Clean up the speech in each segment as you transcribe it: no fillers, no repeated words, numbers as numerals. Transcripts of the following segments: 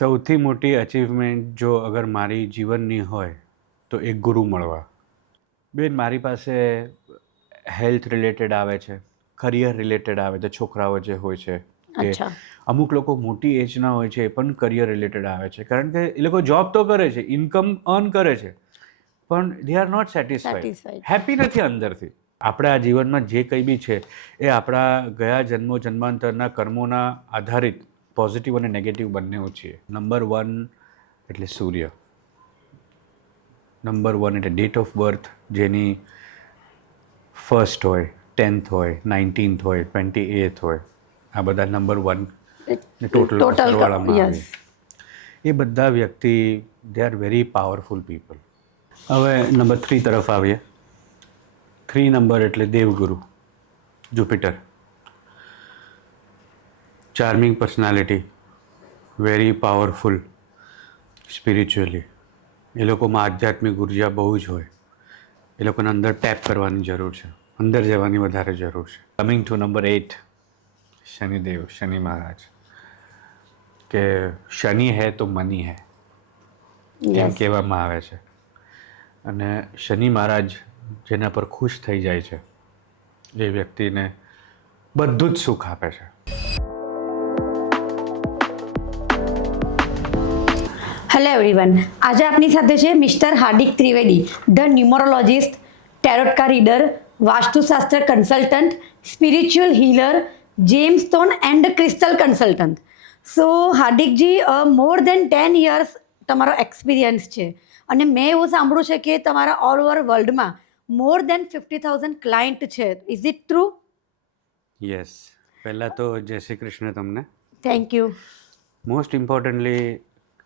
સૌથી મોટી અચીવમેન્ટ જો અગર મારી જીવનની હોય તો એક ગુરુ મળવા. બેન, મારી પાસે હેલ્થ રિલેટેડ આવે છે, કરિયર રિલેટેડ આવે છે, છોકરાઓ જે હોય છે કે અચ્છા. અમુક લોકો મોટી એજના હોય છે એ પણ કરિયર રિલેટેડ આવે છે, કારણ કે એ લોકો જોબ તો કરે છે, ઇન્કમ અર્ન કરે છે, પણ they are not satisfied, Satisfied. Happy નથી અંદરથી. આપણે આ જીવનમાં જે કંઈ બી છે એ આપણા ગયા જન્માંતરના કર્મોના આધારિત પોઝિટિવ અને નેગેટિવ બંને છીએ. નંબર 1 એટલે સૂર્ય, નંબર 1 એટલે ડેટ ઓફ બર્થ, જેની 1st હોય, 10th હોય, 19th હોય, 28th હોય, આ બધા નંબર 1 ને ટોટલ સરવાળામાં આવે. યસ. એ બધા વ્યક્તિ they are very powerful people. હવે નંબર 3 તરફ આવીએ. 3 નંબર એટલે Devguru, Jupiter. Charming personality, very powerful spiritually. એ લોકોમાં આધ્યાત્મિક ઉર્જા બહુ જ હોય. એ લોકોને અંદર ટેપ કરવાની જરૂર છે, અંદર જવાની વધારે જરૂર છે. કમિંગ ટુ નંબર 8, શનિદેવ, શનિ મહારાજ. કે શનિ હૈ તો મની હૈ, એમ યસ. કહેવામાં આવે છે. અને શનિ મહારાજ જેના પર ખુશ થઈ જાય છે એ વ્યક્તિને બધું જ સુખ આપે છે. હેલો એવરીવન, આજે આપની સાથે છે mister Hardik Trivedi, the numerologist, tarot card reader, Vastushastra consultant, spiritual healer, gemstone and crystal consultant. So હાર્દિકજી, મોર દેન 10 યર્સ તમારો એક્સપિરિયન્સ છે અને મેં એવું સાંભળ્યું છે કે તમારા ઓલ ઓવર વર્લ્ડમાં મોર દેન 50,000 ક્લાયન્ટ છે. Is it true? યસ. પહેલાં તો જય શ્રી કૃષ્ણ તમને. Thank you. મોસ્ટ ઇમ્પોર્ટન્ટલી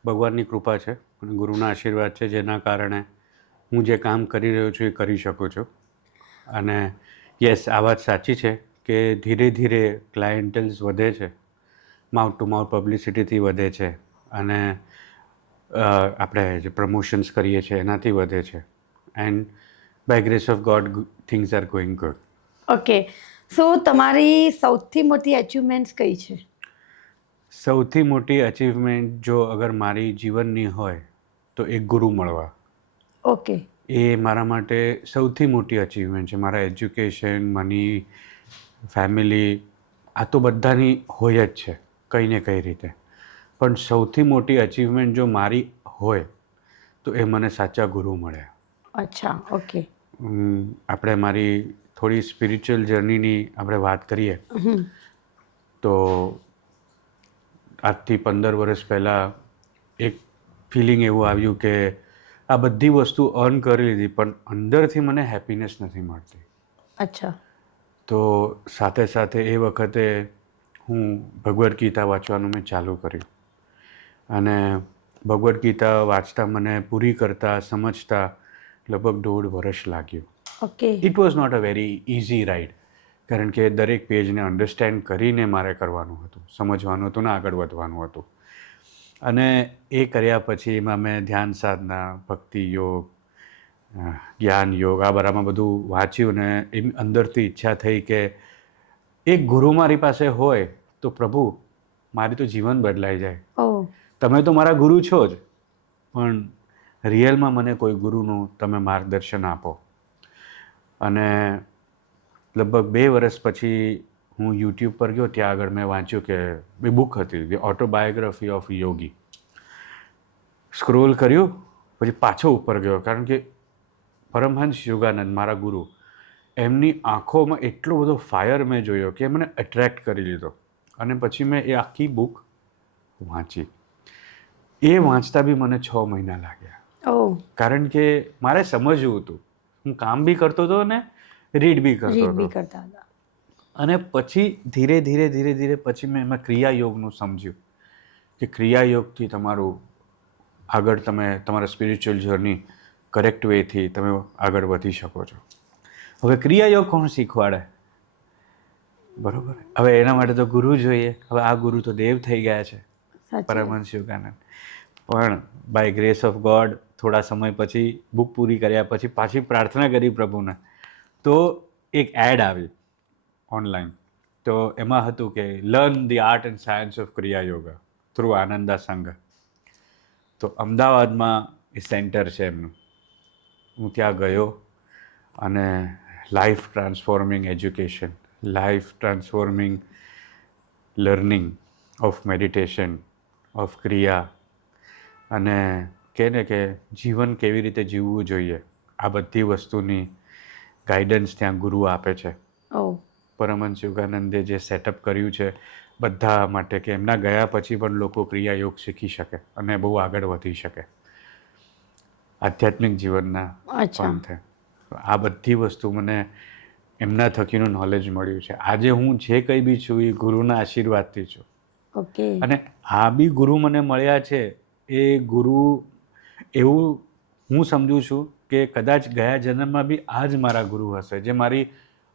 ભગવાનની કૃપા છે અને ગુરુના આશીર્વાદ છે, જેના કારણે હું જે કામ કરી રહ્યો છું એ કરી શકું છું. અને યસ, આ વાત સાચી છે કે ધીરે ધીરે ક્લાયન્ટલ્સ વધે છે, માઉથ ટુ માઉથ પબ્લિસિટીથી વધે છે, અને આપણે જે પ્રમોશન્સ કરીએ છીએ એનાથી વધે છે. And by grace of God things are going good. Okay. So તમારી સૌથી મોટી અચીવમેન્ટ્સ કઈ છે? સૌથી મોટી અચીવમેન્ટ જો અગર મારી જીવનની હોય તો એક ગુરુ મળવા. ઓકે. એ મારા માટે સૌથી મોટી અચીવમેન્ટ છે. મારા એજ્યુકેશન, મની, ફેમિલી, આ તો બધાની હોય જ છે કંઈ ને કઈ રીતે. પણ સૌથી મોટી અચીવમેન્ટ જો મારી હોય તો એ મને સાચા ગુરુ મળે. અચ્છા. ઓકે. આપણે મારી થોડી સ્પિરિચ્યુઅલ જર્નીની આપણે વાત કરીએ તો આજથી 15 વર્ષ પહેલાં એક ફિલિંગ એવું આવ્યું કે આ બધી વસ્તુ અર્ન કરી લીધી પણ અંદરથી મને હેપીનેસ નથી મળતી. અચ્છા. તો સાથે સાથે એ વખતે હું ભગવદ્ ગીતા વાંચવાનું મેં ચાલુ કર્યું, અને ભગવદ્ ગીતા વાંચતા મને પૂરી કરતા સમજતા લગભગ 1.5 વર્ષ લાગ્યું. Okay. It was not a very easy ride, કારણ કે દરેક પેજને અન્ડરસ્ટેન્ડ કરીને મારે કરવાનું હતું, સમજવાનું હતું ને આગળ વધવાનું હતું. અને એ કર્યા પછી એમાં મેં ધ્યાન સાધના, ભક્તિ યોગ, જ્ઞાન યોગ, આ બધામાં બધું વાંચ્યું ને એમ અંદરથી ઈચ્છા થઈ કે એક ગુરુ મારી પાસે હોય તો પ્રભુ મારી તો જીવન બદલાઈ જાય. ઓહ. તમે તો મારા ગુરુ છો જ, પણ રિયલમાં મને કોઈ ગુરુનું તમે માર્ગદર્શન આપો. અને લગભગ 2 વર્ષ પછી હું યુટ્યુબ પર ગયો, ત્યાં આગળ મેં વાંચ્યું કે એ બુક હતી, the autobiography of Yogi. Scroll કર્યું, પછી પાછો ઉપર ગયો, કારણ કે પરમહંસ યોગાનંદ, મારા ગુરુ, એમની આંખોમાં એટલો બધો ફાયર મેં જોયો કે મને એટ્રેક્ટ કરી લીધો. અને પછી મેં એ આખી બુક વાંચી. એ વાંચતા બી મને 6 મહિના લાગ્યા, ઓહ. કારણ કે મારે સમજવું હતું. હું કામ બી કરતો હતો ને રીડ બી કરતો રીડ બી હતો. કરતા હતા. અને પછી ધીરે ધીરે પછી મેં એમાં ક્રિયાયોગનું સમજ્યું કે ક્રિયાયોગથી તમારું આગળ તમે તમારા સ્પિરિચ્યુઅલ જર્ની કરેક્ટ વેથી તમે આગળ વધી શકો છો. હવે ક્રિયાયોગ કોણ શીખવાડે? બરાબર. હવે એના માટે તો ગુરુ જોઈએ. હવે આ ગુરુ તો દેવ થઈ ગયા છે, પરમહંસ યોગાનંદ. પણ બાય ગ્રેસ ઓફ ગોડ થોડા સમય પછી બુક પૂરી કર્યા પછી પાછી પ્રાર્થના કરી પ્રભુને, તો એક એડ આવી ઓનલાઈન. તો એમાં હતું કે learn the art and science of ક્રિયા યોગા થ્રુ આનંદા સંઘ. તો અમદાવાદમાં એ સેન્ટર છે એમનું. હું ત્યાં ગયો અને life transforming education, life transforming learning of meditation, of ક્રિયા, અને કહે ને કે જીવન કેવી રીતે જીવવું જોઈએ, આ બધી વસ્તુની ગાઈડન્સ ત્યાં ગુરુ આપે છે. પરમહંસ યોગાનંદે જે સેટઅપ કર્યું છે બધા માટે, કે એમના ગયા પછી પણ લોકો ક્રિયા યોગ શીખી શકે અને બહુ આગળ વધી શકે આધ્યાત્મિક જીવનના પંથે. આ બધી વસ્તુ મને એમના થકીનું નોલેજ મળ્યું છે. આજે હું જે કંઈ બી છું એ ગુરુના આશીર્વાદથી છું. ઓકે. અને આ બી ગુરુ મને મળ્યા છે, એ ગુરુ એવું હું સમજું છું કે કદાચ ગયા જન્મમાં બી આ જ મારા ગુરુ હશે, જે મારી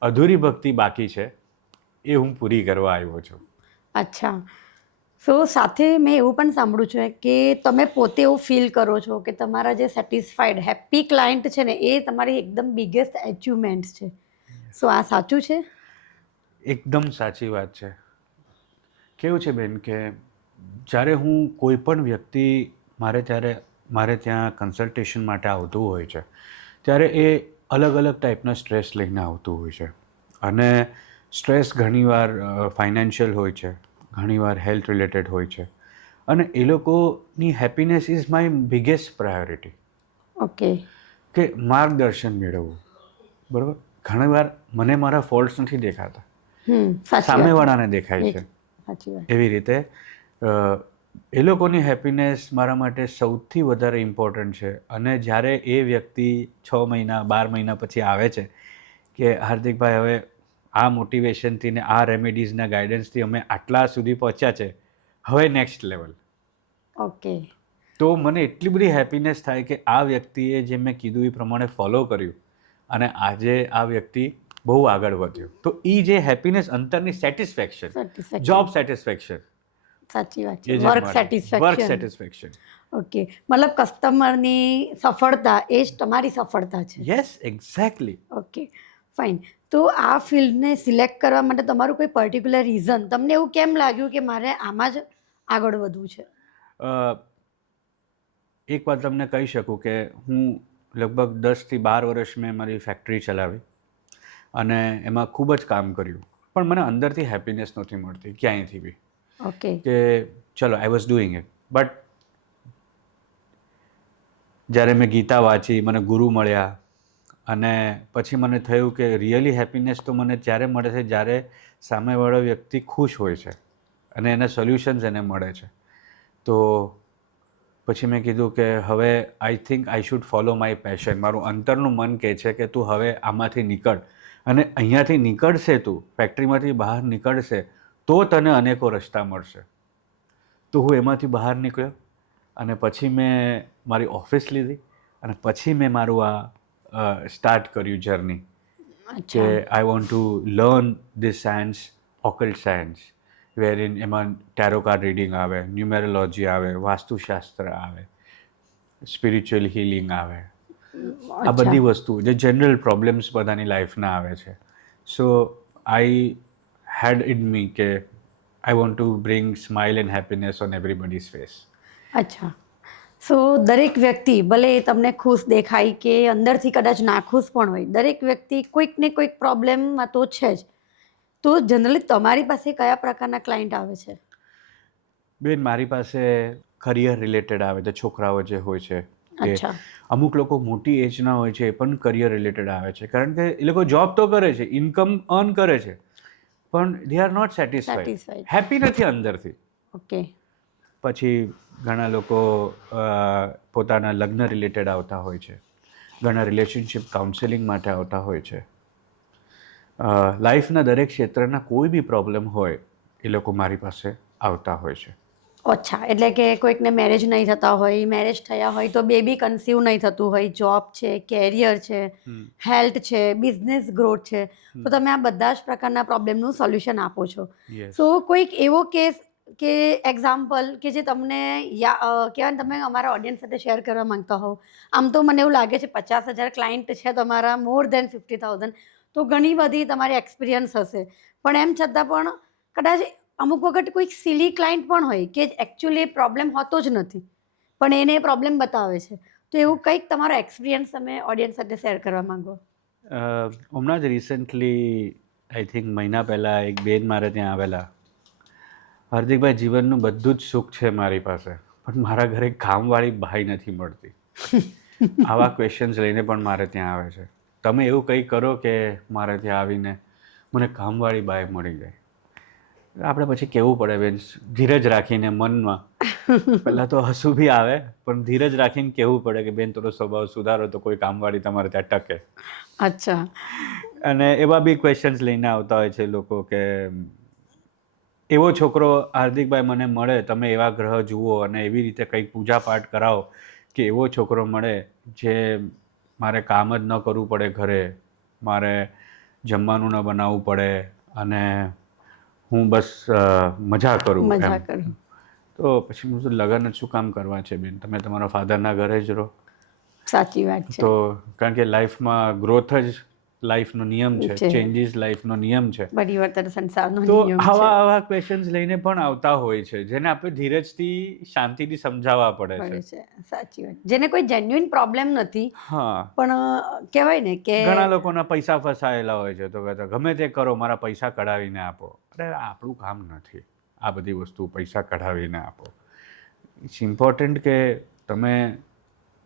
અધૂરી ભક્તિ બાકી છે એ હું પૂરી કરવા આવ્યો છું. અચ્છા. સો સાથે મેં એવું પણ સાંભળ્યું છે કે તમે પોતે એવું ફીલ કરો છો કે તમારા જે સેટિસ્ફાઈડ હેપી ક્લાયન્ટ છે ને એ તમારી એકદમ બિગેસ્ટ અચીવમેન્ટ છે. સો આ સાચું છે? એકદમ સાચી વાત છે. કેવું છે બેન કે જ્યારે હું કોઈ પણ વ્યક્તિ મારે ત્યાં કન્સલ્ટેશન માટે આવતું હોય છે, ત્યારે એ અલગ અલગ ટાઈપના સ્ટ્રેસ લઈને આવતું હોય છે. અને સ્ટ્રેસ ઘણીવાર ફાઇનાન્શિયલ હોય છે, ઘણીવાર હેલ્થ રિલેટેડ હોય છે, અને એ લોકોની happiness is my biggest priority. Okay. કે માર્ગદર્શન મેળવવું. બરાબર. ઘણીવાર મને મારા ફોલ્ટ્સ નથી દેખાતા, સામેવાળાને દેખાય છે. એવી રીતે એ લોકોની હેપીનેસ મારા માટે સૌથી વધારે ઇમ્પોર્ટન્ટ છે. અને જ્યારે એ વ્યક્તિ 6 મહિના 12 મહિના પછી આવે છે કે હાર્દિકભાઈ હવે આ મોટિવેશનથી ને આ રેમેડીઝના ગાઈડન્સથી અમે આટલા સુધી પહોંચ્યા છે, હવે નેક્સ્ટ લેવલ. ઓકે. તો મને એટલી બધી હેપીનેસ થાય કે આ વ્યક્તિએ જે મેં કીધું એ પ્રમાણે ફોલો કર્યું અને આજે આ વ્યક્તિ બહુ આગળ વધ્યો. તો એ જે હેપીનેસ, અંતરની સેટિસ્ફેક્શન, જોબ સેટિસ્ફેક્શન, સાચી વાત છે, વર્ક સેટિસ્ફેક્શન. ઓકે. મતલબ કસ્ટમરની સફળતા એ જ તમારી સફળતા છે. Yes, exactly. Okay, fine. તો આ ફિલ્ડને સિલેક્ટ કરવા માટે તમારું કોઈ પર્ટિક્યુલર રીઝન, તમને એવું કેમ લાગ્યું કે મારે આમાં જ આગળ વધવું છે? એક વાત તમને કહી શકું કે હું લગભગ 10 થી 12 વર્ષ મેં મારી ફેક્ટરી ચલાવી અને એમાં ખૂબ જ કામ કર્યું, પણ મને અંદરથી હેપીનેસ નહોતી મળતી ક્યાંયથી બી. ઓકે. કે ચલો I was doing it, but જ્યારે મેં ગીતા વાંચી, મને ગુરુ મળ્યા, અને પછી મને થયું કે રિયલી હેપીનેસ તો મને ત્યારે મળે છે જ્યારે સામેવાળો વ્યક્તિ ખુશ હોય છે અને એના સોલ્યુશન્સ એને મળે છે. તો પછી મેં કીધું કે હવે I think I should follow my passion. મારું અંતરનું મન કહે છે કે તું હવે આમાંથી નીકળ, અને અહીંયાથી નીકળશે, તું ફેક્ટરીમાંથી બહાર નીકળશે તો તને અનેકો રસ્તા મળશે. તો હું એમાંથી બહાર નીકળ્યો અને પછી મેં મારી ઓફિસ લીધી અને પછી મેં મારું આ સ્ટાર્ટ કર્યું જર્ની કે I want to learn this science, occult science, various એમાં ટેરો કાર્ડ રીડિંગ આવે, ન્યુમેરોલોજી આવે, વાસ્તુશાસ્ત્ર આવે, સ્પિરિચ્યુઅલ હિલિંગ આવે, આ બધી વસ્તુ જે જનરલ પ્રોબ્લેમ્સ બધાની લાઈફના આવે છે. સો આઈ હેડ ઇન મી કે I want to bring smile and happiness on everybody's face. અચ્છા. સો દરેક વ્યક્તિ, ભલે એ તમને ખુશ દેખાય કે અંદરથી કદાચ નાખુશ પણ હોય, દરેક વ્યક્તિ કોઈક ને કોઈક પ્રોબ્લેમમાં તો છે જ. તો જનરલી તમારી પાસે કયા પ્રકારના ક્લાયન્ટ આવે છે? બેન, મારી પાસે કરિયર રિલેટેડ આવે છે. છોકરાઓ જે હોય છે અચ્છા. અમુક લોકો મોટી એજના હોય છે એ પણ કરિયર રિલેટેડ આવે છે, કારણ કે એ લોકો જોબ તો કરે છે, ઇન્કમ અર્ન કરે છે, પણ they are not satisfied, happy નથી અંદરથી. ઓકે. પછી ઘણા લોકો પોતાના લગ્ન રિલેટેડ આવતા હોય છે, ઘણા રિલેશનશિપ કાઉન્સેલિંગ માટે આવતા હોય છે. લાઈફના દરેક ક્ષેત્રના કોઈ બી પ્રોબ્લેમ હોય એ લોકો મારી પાસે આવતા હોય છે. અચ્છા. એટલે કે કોઈકને મેરેજ નહીં થતા હોય, મેરેજ થયા હોય તો બેબી કન્સીવ નહીં થતું હોય, જોબ છે, કેરિયર છે, હેલ્થ છે, બિઝનેસ ગ્રોથ છે, તો તમે આ બધા જ પ્રકારના પ્રોબ્લેમનું સોલ્યુશન આપો છો. સો કોઈક એવો કેસ કે એક્ઝામ્પલ કે જે તમને કહેવાય ને, તમે અમારા ઓડિયન્સ સાથે શેર કરવા માંગતા હો. આમ તો મને એવું લાગે છે 50,000 ક્લાયન્ટ છે તમારા, મોર દેન 50,000, તો ઘણી બધી તમારી એક્સપિરિયન્સ હશે. પણ એમ છતાં પણ કદાચ અમુક વખત કોઈક સિલી ક્લાયન્ટ પણ હોય કે એકચ્યુઅલી પ્રોબ્લેમ હોતો જ નથી, પણ એને પ્રોબ્લેમ બતાવે છે. તો એવું કંઈક તમારો એક્સપિરિયન્સ તમે ઓડિયન્સ સાથે શેર કરવા માંગો? હમણાં જ રિસન્ટલી આઈ થિંક મહિના પહેલાં એક બેન મારે ત્યાં આવેલા. હાર્દિકભાઈ, જીવનનું બધું જ સુખ છે મારી પાસે, પણ મારા ઘરે કામવાળી બાઈ નથી મળતી. આવા ક્વેશ્ચન્સ લઈને પણ મારે ત્યાં આવે છે. તમે એવું કંઈ કરો કે મારે ત્યાં આવીને મને કામવાળી બાઈ મળી જાય. આપણે પછી કહેવું પડે બેન, ધીરજ રાખીને મનમાં. પહેલાં તો હસવું બી આવે, પણ ધીરજ રાખીને કહેવું પડે કે બેન થોડો સ્વભાવ સુધારો તો કોઈ કામવાળી તમારે ત્યાં ટકે. અચ્છા. અને એવા બી ક્વેશ્ચન્સ લઈને આવતા હોય છે લોકો કે એવો છોકરો હાર્દિકભાઈ મને મળે, તમે એવા ગ્રહ જુઓ અને એવી રીતે કંઈક પૂજા પાઠ કરાવો કે એવો છોકરો મળે જે મારે કામ જ ન કરવું પડે ઘરે, મારે જમવાનું ન બનાવવું પડે અને હું બસ મજા કરું મજા એમ. કરો. તો પછી હું લગ્ન જ શું કામ કરવા છે બેન? તમે તમારા ફાધરના ઘરે જ રહો. સાચી વાત છે. તો કારણ કે લાઈફમાં ગ્રોથ જ લાઈફનો નિયમ છે, ચેન્જીસ લાઈફનો નિયમ છે. પરિવર્તન સંસારનો તો નિયમ છે. આવા ક્વેશ્ચન્સ લઈને પણ આવતા હોય છે, જેને આપણે ધીરજથી શાંતિથી સમજાવવા પડે છે. સાચી વાત. જેને કોઈ જેન્યુઇન પ્રોબ્લેમ નથી, હા, પણ કહેવાય ને કે ઘણા લોકોના પૈસા ફસાયેલા હોય છે, તો કહેતા ગમે તે કરો, મારા પૈસા કઢાવીને આપો. અરે આપણું કામ નથી આ બધી વસ્તુ પૈસા કઢાવીને આપો. ઇટ્સ ઇમ્પોર્ટન્ટ કે તમે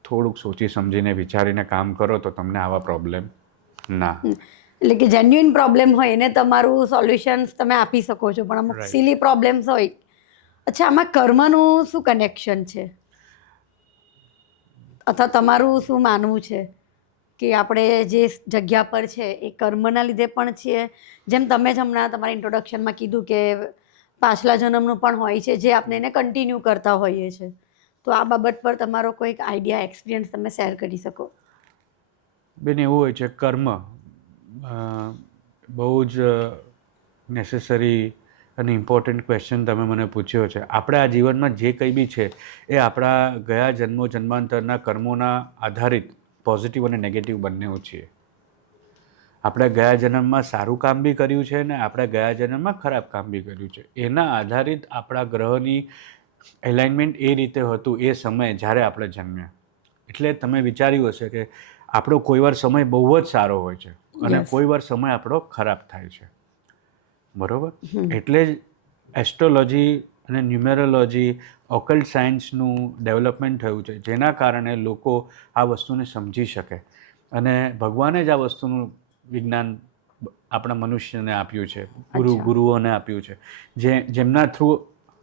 થોડુંક સોચી સમજીને વિચારીને કામ કરો તો તમને આવા પ્રોબ્લેમ ના. એટલે કે જેન્યુઇન પ્રોબ્લેમ હોય એને તમારું સોલ્યુશન્સ તમે આપી શકો છો, પણ અમુક Right. સિલી પ્રોબ્લેમ્સ હોય. અચ્છા, આમાં કર્મનું શું કનેક્શન છે, અથવા તમારું શું માનવું છે કે આપણે જે જગ્યા પર છે એ કર્મના લીધે પણ છીએ? જેમ તમે જ હમણાં તમારા ઇન્ટ્રોડક્શનમાં કીધું કે પાછલા જન્મનું પણ હોય છે જે આપણે એને કન્ટિન્યુ કરતા હોઈએ છીએ. તો આ બાબત પર તમારો કોઈક આઈડિયા, એક્સપિરિયન્સ તમે શેર કરી શકો? બેન, એવું હોય છે કર્મ બહુ જ નેસેસરી અને ઇમ્પોર્ટન્ટ ક્વેશ્ચન તમે મને પૂછ્યો છે. આપણે આ જીવનમાં જે કંઈ બી છે એ આપણા ગયા જન્માંતરના કર્મોના આધારિત પોઝિટિવ અને નેગેટિવ બંને છીએ. આપણે ગયા જન્મમાં સારું કામ બી કર્યું છે ને આપણે ગયા જન્મમાં ખરાબ કામ બી કર્યું છે. એના આધારિત આપણા ગ્રહની એલાઇનમેન્ટ એ રીતે હતું એ સમયે જ્યારે આપણે જન્મ્યા. એટલે તમે વિચાર્યું હશે કે આપણો કોઈ વાર સમય બહુ જ સારો હોય છે અને કોઈ વાર સમય આપણો ખરાબ થાય છે, બરાબર? એટલે જ એસ્ટ્રોલોજી અને ન્યુમેરોલોજી, ઓકલ્ટ સાયન્સનું ડેવલપમેન્ટ થયું છે, જેના કારણે લોકો આ વસ્તુને સમજી શકે. અને ભગવાને જ આ વસ્તુનું વિજ્ઞાન આપણા મનુષ્યને આપ્યું છે, ગુરુઓને આપ્યું છે, જેમના થ્રુ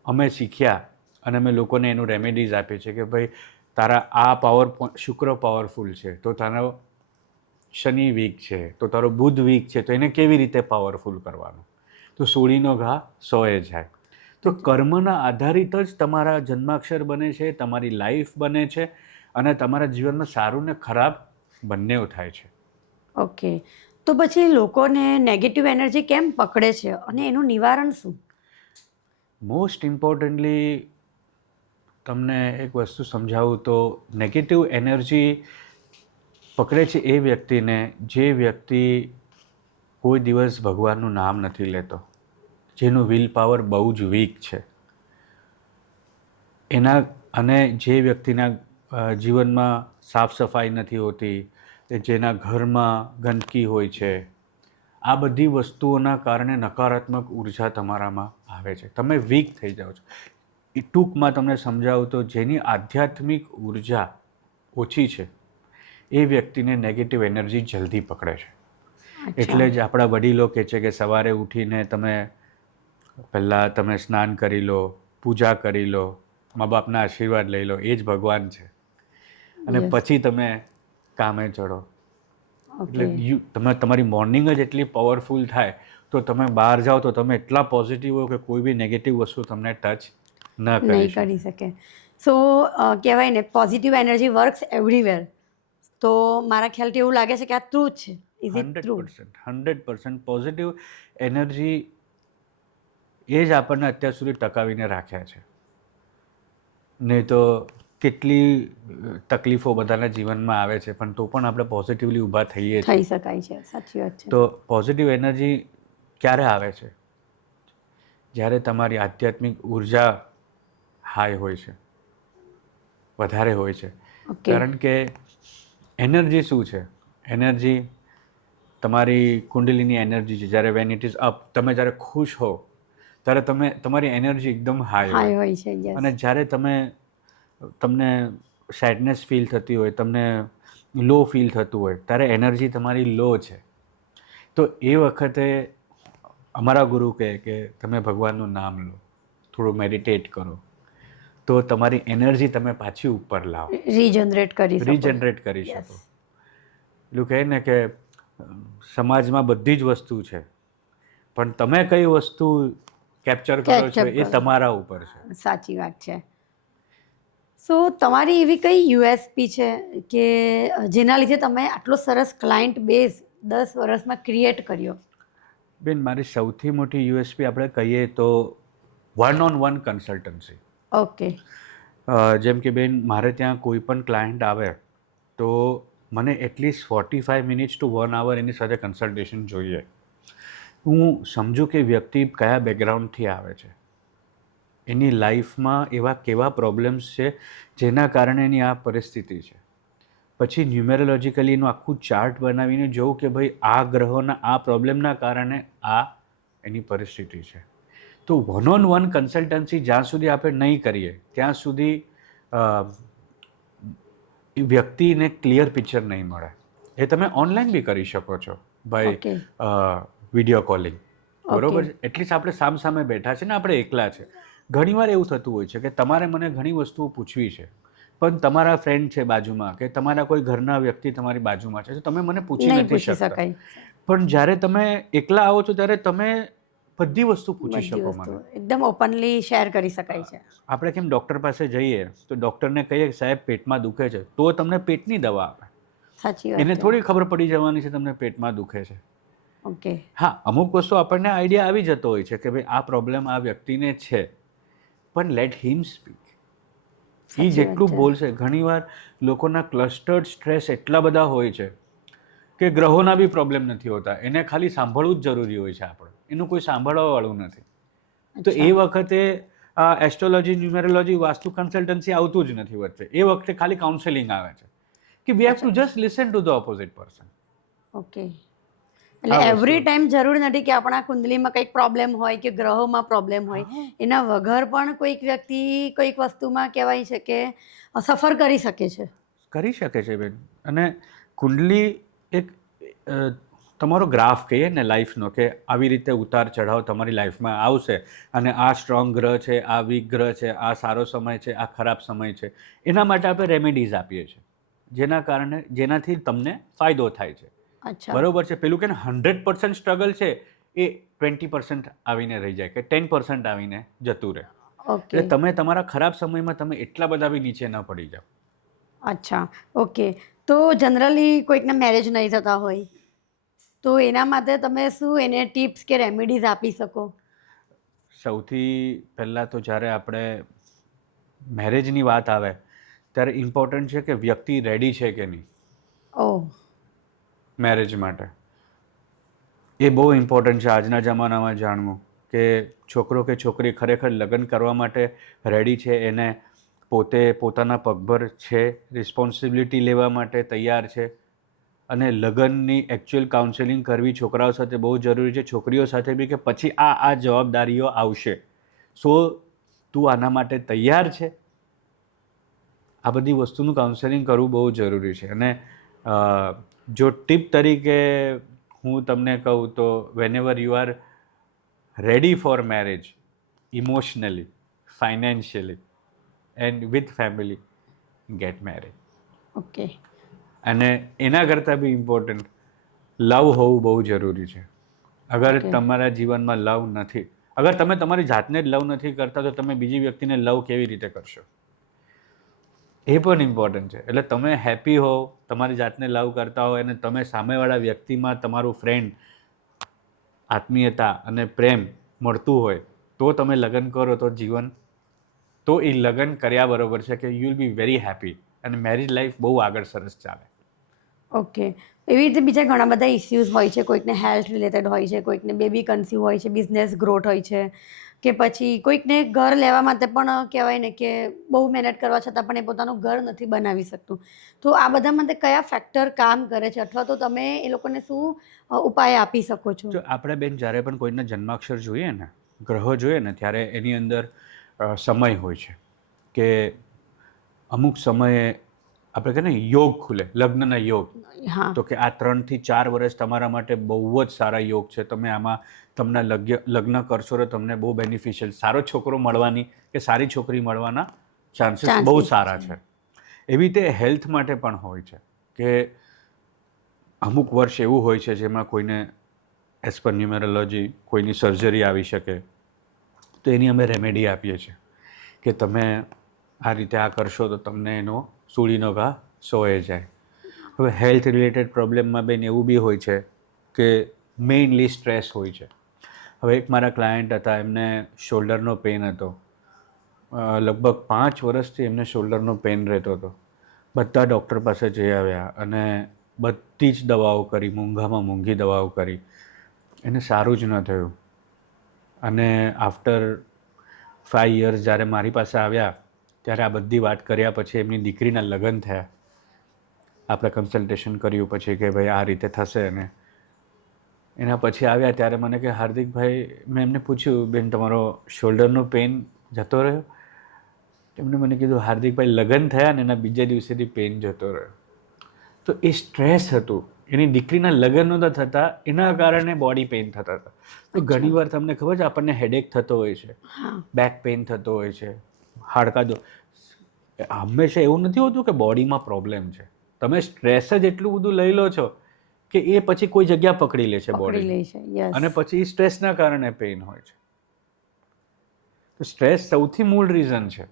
અમે શીખ્યા અને અમે લોકોને એનું રેમેડીઝ આપીએ છીએ કે ભાઈ તારા આ શુક્ર પાવરફુલ છે, તો તારો શનિ વીક છે, તો તારો બુધ વીક છે, તો એને કેવી રીતે પાવરફુલ કરવાનો? તો સોળીનો ઘા સોએ જાય. તો કર્મના આધારિત જ તમારા જન્માક્ષર બને છે, તમારી લાઈફ બને છે અને તમારા જીવનમાં સારું ને ખરાબ બંને થાય છે. ઓકે, તો પછી લોકોને નેગેટિવ એનર્જી કેમ પકડે છે અને એનું નિવારણ શું? મોસ્ટ ઇમ્પોર્ટન્ટલી તમને એક વસ્તુ સમજાવું તો નેગેટિવ એનર્જી પકડે છે એ વ્યક્તિને જે વ્યક્તિ કોઈ દિવસ ભગવાનનું નામ નથી લેતો, જેનું વિલ પાવર બહુ જ વીક છે એના, અને જે વ્યક્તિના જીવનમાં સાફ સફાઈ નથી હોતી, જેના ઘરમાં ગંદકી હોય છે. આ બધી વસ્તુઓના કારણે નકારાત્મક ઉર્જા તમારામાં આવે છે, તમે વીક થઈ જાઓ છો. એ ટૂંકમાં તમને સમજાવું તો જેની આધ્યાત્મિક ઉર્જા ઓછી છે એ વ્યક્તિને નેગેટિવ એનર્જી જલ્દી પકડે છે. એટલે જ આપણા વડીલો કહે છે કે સવારે ઉઠીને તમે પહેલાં તમે સ્નાન કરી લો, પૂજા કરી લો, મા બાપના આશીર્વાદ લઈ લો, એ જ ભગવાન છે, અને પછી તમે કામે ચડો. એટલે તમારી મોર્નિંગ જ એટલી પાવરફુલ થાય તો તમે બહાર જાઓ તો તમે એટલા પોઝિટિવ હો કે કોઈ બી નેગેટિવ વસ્તુ તમને ટચ નહીં કરી શકે. સો કહેવાય ને પોઝિટિવ એનર્જી વર્ક્સ એવરીવેર. તો મારા ખ્યાલથી એવું લાગે છે કે આ ટ્રુ છે. Is it true? 100% positive energy એ જ આપણને અત્યાર સુધી ટકાવીને રાખ્યા છે. નહીં તો કેટલી તકલીફો બધાના જીવનમાં આવે છે, પણ તો પણ આપણે પોઝિટિવલી ઊભા થઈએ છીએ. થઈ શકાય છે, સાચી વાત છે. તો પોઝિટિવ એનર્જી ક્યારે આવે છે? જ્યારે તમારી આધ્યાત્મિક ઉર્જા હાઈ હોય છે. વધારે હોય છે. ઓકે. કારણ કે એનર્જી શું છે? એનર્જી તમારી કુંડલીની એનર્જી છે. જ્યારે વેન ઇટ ઇઝ અપ, તમે જ્યારે ખુશ હો ત્યારે તમારી એનર્જી એકદમ હાઈ હાઈ હોય. હોય છે, યસ. અને જ્યારે તમને સેડનેસ ફીલ થતી હોય, તમને લો ફીલ થતું હોય, ત્યારે એનર્જી તમારી લો છે. તો એ વખતે અમારા ગુરુ કહે કે તમે ભગવાનનું નામ લો, થોડું મેડિટેટ કરો, તો તમારી એનર્જી તમે પાછી ઉપર લાવો, રીજનરેટ કરી શકો. રીજનરેટ કરી શકો. પેલું કહે ને કે સમાજમાં બધી જ વસ્તુ છે, પણ તમે કઈ વસ્તુ કેપ્ચર કરો છો Catch up એ કરો. તમારા ઉપર છે. સાચી વાત છે. સો તમારી એવી કઈ યુએસપી છે કે જેના લીધે તમે આટલો સરસ ક્લાયન્ટ બેઝ 10 વર્ષમાં ક્રિએટ કર્યો? બેન, મારી સૌથી મોટી યુએસપી આપણે કહીએ તો વન કન્સલ્ટન્સી. ઓકે. જેમ કે બેન, મારે ત્યાં કોઈ પણ ક્લાયન્ટ આવે તો મને એટલીસ્ટ 45 મિનિટ્સ ટુ 1 hour એની સાથે કન્સલ્ટેશન જોઈએ. હું સમજું કે વ્યક્તિ કયા બેકગ્રાઉન્ડથી આવે છે, એની લાઈફમાં એવા કેવા પ્રોબ્લેમ્સ છે જેના કારણે એની આ પરિસ્થિતિ છે. પછી ન્યુમેરોલોજીકલી એનું આખું ચાર્ટ બનાવીને જોઉં કે ભાઈ આ ગ્રહોના આ પ્રોબ્લેમના કારણે આ એની પરિસ્થિતિ છે. તો વન કન્સલ્ટન્સી જ્યાં સુધી આપણે નહીં કરીએ ત્યાં સુધી એ વ્યક્તિને ક્લિયર પિક્ચર નહીં મળે. એ તમે ઓનલાઈન બી કરી શકો છો ભાઈ, ઓકે. વિડીયો કોલિંગ, બરોબર ઓકે. છે. એટલીસ્ટ આપણે સામે બેઠા છે ને આપણે એકલા છે. ઘણીવાર એવું થતું હોય છે કે તમારે મને ઘણી વસ્તુઓ પૂછવી છે, પણ તમારા ફ્રેન્ડ છે બાજુમાં કે તમારા કોઈ ઘરના વ્યક્તિ તમારી બાજુમાં છે, તો તમે મને પૂછી નહીં નથી પૂછી શકતા. શકાય. પણ જ્યારે તમે એકલા આવો છો ત્યારે તમે બધી વસ્તુ પૂછી બધી શકો વસ્તુ મને. એકદમ ઓપનલી શેર કરી શકાય છે. આપણે કેમ ડૉક્ટર પાસે જઈએ તો ડૉક્ટરને કહીએ કે સાહેબ પેટમાં દુખે છે, તો તમને પેટની દવા આપે. સાચી વાત એને છે. થોડી ખબર પડી જવાની છે તમને પેટમાં દુખે છે. ઓકે. હા, અમુક વસ્તુ આપણને આઈડિયા આવી જતો હોય છે કે ભાઈ આ પ્રોબ્લેમ આ વ્યક્તિને છે, પણ લેટ હિમ સ્પીક. એ સાચી વાત જેટલું છે. બોલશે. ઘણીવાર લોકોના ક્લસ્ટર્ડ સ્ટ્રેસ એટલા બધા હોય છે કે ગ્રહોના બી પ્રોબ્લેમ નથી હોતા, એને ખાલી સાંભળવું જ જરૂરી હોય છે આપણે, એનું કોઈ સાંભળવાવાળું નથી. તો એ અચ્છા. વખતે આ એસ્ટ્રોલોજી, ન્યુમેરોલોજી, વાસ્તુ કન્સલ્ટન્સી આવતું જ નથી વચ્ચે. એ વખતે ખાલી કાઉન્સેલિંગ આવે છે કે we have to just listen to the opposite person. Okay. એટલે એવરી ટાઈમ જરૂર નથી કે આપણા કુંડલીમાં કંઈક પ્રોબ્લેમ હોય કે ગ્રહોમાં પ્રોબ્લેમ હોય, એના વગર પણ કોઈક વ્યક્તિ કોઈક વસ્તુમાં કહેવાય છે કે સફર કરી શકે છે. કરી શકે છે બેન. અને કુંડલી એક તમારો ગ્રાફ કહીએ ને લાઈફનો, કે આવી રીતે ઉતાર ચઢાવ તમારી લાઈફમાં આવશે અને આ સ્ટ્રોંગ ગ્રહ છે, આ વીક ગ્રહ છે, આ સારો સમય છે, આ ખરાબ સમય છે. એના માટે આપણે રેમેડીઝ આપીએ છીએ જેનાથી તમને ફાયદો થાય છે. અચ્છા. બરોબર છે. પેલું કે 100% સ્ટ્રગલ છે એ 20% આવીને રહી જાય કે 10% આવીને જતું રહે. ઓકે. એટલે તમે તમારા ખરાબ સમયમાં તમે એટલા બધા બી નીચે ન પડી જાઓ. અચ્છા. ઓકે. તો જનરલી કોઈકના મેરેજ નહીં થતા હોય તો એના માટે તમે શું એને ટિપ્સ કે રેમેડીઝ આપી શકો? સૌથી પહેલાં તો જ્યારે આપણે મેરેજની વાત આવે ત્યારે ઇમ્પોર્ટન્ટ છે કે વ્યક્તિ રેડી છે કે નહીં ઓહ. મેરેજ માટે. એ બહુ ઇમ્પોર્ટન્ટ છે આજના જમાનામાં જાણવું કે છોકરો કે છોકરી ખરેખર લગ્ન કરવા માટે રેડી છે, એને પોતાના પગભર છે, રિસ્પોન્સિબિલિટી લેવા માટે તૈયાર છે. અને લગ્નની એકચ્યુઅલ કાઉન્સેલિંગ કરવી છોકરાઓ સાથે બહુ જરૂરી છે, છોકરીઓ સાથે બી, કે પછી આ જવાબદારીઓ આવશે. સો તું આના માટે તૈયાર છે? આ બધી વસ્તુનું કાઉન્સેલિંગ કરવું બહુ જરૂરી છે. અને જો ટીપ તરીકે હું તમને કહું તો whenever you are ready for marriage, emotionally, financially and with family, get marriage. Okay. અને એના કરતાં બી ઇમ્પોર્ટન્ટ લવ હોવું બહુ જરૂરી છે. અગર ઓકે. તમારા જીવનમાં લવ નથી, અગર તમે તમારી જાતને જ લવ નથી કરતા તો તમે બીજી વ્યક્તિને લવ કેવી રીતે કરશો? એ પણ ઇમ્પોર્ટન્ટ છે. એટલે તમે હેપી હો, તમારી જાતને લવ કરતા હો અને તમે સામેવાળા વ્યક્તિમાં તમારું ફ્રેન્ડ, આત્મીયતા અને પ્રેમ મળતું હોય તો તમે લગ્ન કરો તો એ લગ્ન કર્યા બરોબર છે કે you will be very happy અને મેરેજ લાઈફ બહુ આગળ સરસ ચાલે. ઓકે. એવી રીતે બીજા ઘણા બધા ઇસ્યુઝ હોય છે, કોઈકને હેલ્થ રિલેટેડ હોય છે, કોઈકને બેબી કન્સીવ હોય છે, બિઝનેસ ગ્રોથ હોય છે, કે પછી કોઈકને ઘર લેવા માટે પણ કહેવાય ને કે બહુ મહેનત કરવા છતાં પણ એ પોતાનું ઘર નથી બનાવી શકતું, તો આ બધા માટે કયા ફેક્ટર કામ કરે છે, અથવા તો તમે એ લોકોને શું ઉપાય આપી શકો છો? જો આપણે બેન જ્યારે પણ કોઈને જન્માક્ષર જોઈએ ને, ગ્રહો જોઈએ ને, ત્યારે એની અંદર સમય હોય છે કે અમુક સમયે આપણે કહીએ ને યોગ ખુલે, લગ્નના યોગ. હા, તો કે આ 3 થી 4 વર્ષ તમારા માટે બહુ જ સારા યોગ છે. તમે આમાં તમને લગ્ન કરશો તો તમને બહુ બેનિફિશિયલ, સારો છોકરો મળવાની કે સારી છોકરી મળવાના ચાન્સીસ બહુ Chances સારા છે. એવી રીતે હેલ્થ માટે પણ હોય છે કે અમુક વર્ષ એવું હોય છે જેમાં કોઈને એઝ પર ન્યુમેરોલોજી કોઈની સર્જરી આવી શકે, તો એની અમે રેમેડી આપીએ છીએ કે તમે આ રીતે આ કરશો તો તમને એનો સૂળીનો ઘા સોએ જાય. હવે હેલ્થ રિલેટેડ પ્રોબ્લેમમાં બેન એવું બી હોય છે કે મેઇનલી સ્ટ્રેસ હોય છે. હવે એક મારા ક્લાયન્ટ હતા, એમને શોલ્ડરનો પેઇન હતો, લગભગ 5 વર્ષથી એમને શોલ્ડરનો પેઇન રહેતો હતો. બધા ડૉક્ટર પાસે જઈ આવ્યા અને બધી જ દવાઓ કરી, મોંઘામાં મોંઘી દવાઓ કરી, એને સારું જ ન થયું. અને આફ્ટર 5 યર્સ જ્યારે મારી પાસે આવ્યા ત્યારે આ બધી વાત કર્યા પછી એમની દીકરીના લગ્ન થયા. આપણે કન્સલ્ટેશન કર્યું પછી કે ભાઈ આ રીતે થશે, અને એના પછી આવ્યા ત્યારે મને કે હાર્દિકભાઈ, મેં એમને પૂછ્યું બેન તમારો શોલ્ડરનો પેઇન જતો રહ્યો? એમને મને કીધું હાર્દિકભાઈ લગ્ન થયા ને એના બીજા દિવસેથી પેઇન જતો રહ્યો. તો એ સ્ટ્રેસ હતું, એની દીકરીના લગ્ન નહોતા થતા એના કારણે બોડી પેઇન થતા હતા. તો ઘણીવાર તમને ખબર છે આપણને હેડેક થતો હોય છે, બેક પેઇન થતો હોય છે, હાડકા દો, હંમેશા એવું નથી હોતું કે બોડીમાં પ્રોબ્લેમ છે. તમે સ્ટ્રેસ જ એટલું બધું લઈ લો છો કે એ પછી કોઈ જગ્યા પકડી લે છે બોડી, અને પછી સ્ટ્રેસના કારણે પેઇન હોય છે. તો સ્ટ્રેસ સૌથી મૂળ રીઝન છે.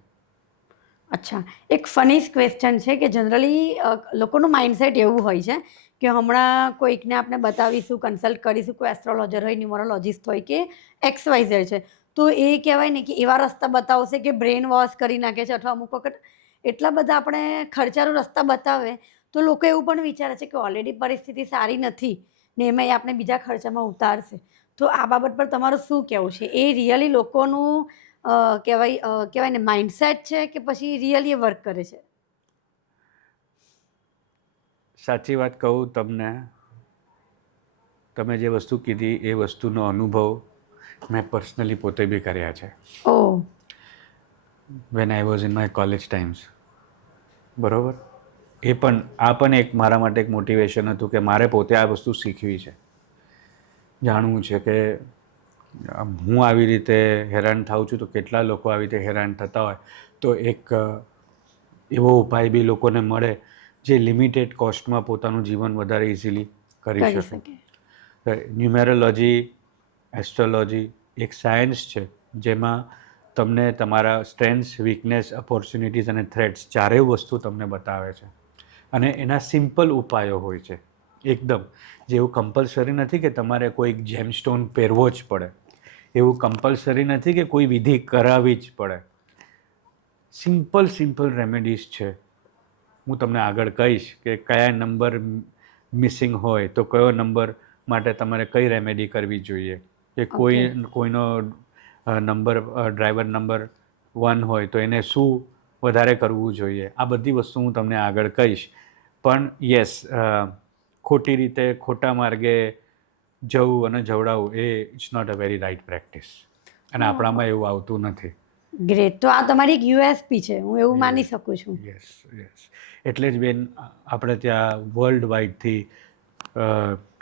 અચ્છા, એક ફની ક્વેશ્ચન છે કે જનરલી લોકોનું માઇન્ડસેટ એવું હોય છે કે હમણાં કોઈકને આપણે બતાવીશું, કન્સલ્ટ કરીશું, કોઈ એસ્ટ્રોલોજર હોય, ન્યુમરોલોજિસ્ટ હોય કે XYZ છે, તો એ કહેવાય ને કે એવા રસ્તા બતાવશે કે બ્રેન વોશ કરી નાખે છે, અથવા અમુક વખત એટલા બધા આપણે ખર્ચાળુ રસ્તા બતાવે તો લોકો એવું પણ વિચારે છે કે ઓલરેડી પરિસ્થિતિ સારી નથી ને એમાં એ આપણે બીજા ખર્ચામાં ઉતારશે. તો આ બાબત પર તમારું શું કહેવું છે? એ રિયલી લોકોનું કહેવાય ને માઇન્ડસેટ છે કે પછી રિયલી એ વર્ક કરે છે? સાચી વાત કહું તમને, તમે જે વસ્તુ કીધી એ વસ્તુનો અનુભવ મેં પર્સનલી પોતે બી કર્યા છે. Oh, when I was in my college times. બરાબર, એ પણ આ પણ એક મારા માટે એક મોટિવેશન હતું કે મારે પોતે આ વસ્તુ શીખવી છે, જાણવું છે કે હું આવી રીતે હેરાન થાઉં છું તો કેટલા લોકો આવી રીતે હેરાન થતા હોય. તો એક એવો ઉપાય બી લોકોને મળે જે લિમિટેડ કોસ્ટમાં પોતાનું જીવન વધારે ઇઝીલી કરી શકે. ન્યુમેરોલોજી, એસ્ટ્રોલોજી એક સાયન્સ છે જેમાં તમને તમારા સ્ટ્રેન્થ્સ, વીકનેસ, ઓપોર્ચ્યુનિટીઝ અને થ્રેટ્સ ચારેય વસ્તુ તમને બતાવે છે. અને એના સિમ્પલ ઉપાયો હોય છે એકદમ. જેવું કમ્પલસરી નથી કે તમારે કોઈ જેમસ્ટોન પહેરવો જ પડે, એવું કમ્પલસરી નથી કે કોઈ વિધિ કરાવવી જ પડે. સિમ્પલ રેમેડીઝ છે. હું તમને આગળ કહીશ કે કયા નંબર મિસિંગ હોય તો કયો નંબર માટે તમારે કઈ રેમેડી કરવી જોઈએ, કે કોઈનો નંબર ડ્રાઈવર નંબર 1 હોય તો એને શું વધારે કરવું જોઈએ. આ બધી વસ્તુ હું તમને આગળ કહીશ. પણ યસ, ખોટી રીતે ખોટા માર્ગે જવું અને જવડાવવું એ it's not a very right practice, અને આપણામાં એવું આવતું નથી. ગ્રેટ. તો આ તમારી એક USP છે, હું એવું માની શકું છું. યસ. એટલે જ બેન આપણે ત્યાં વર્લ્ડ વાઇડથી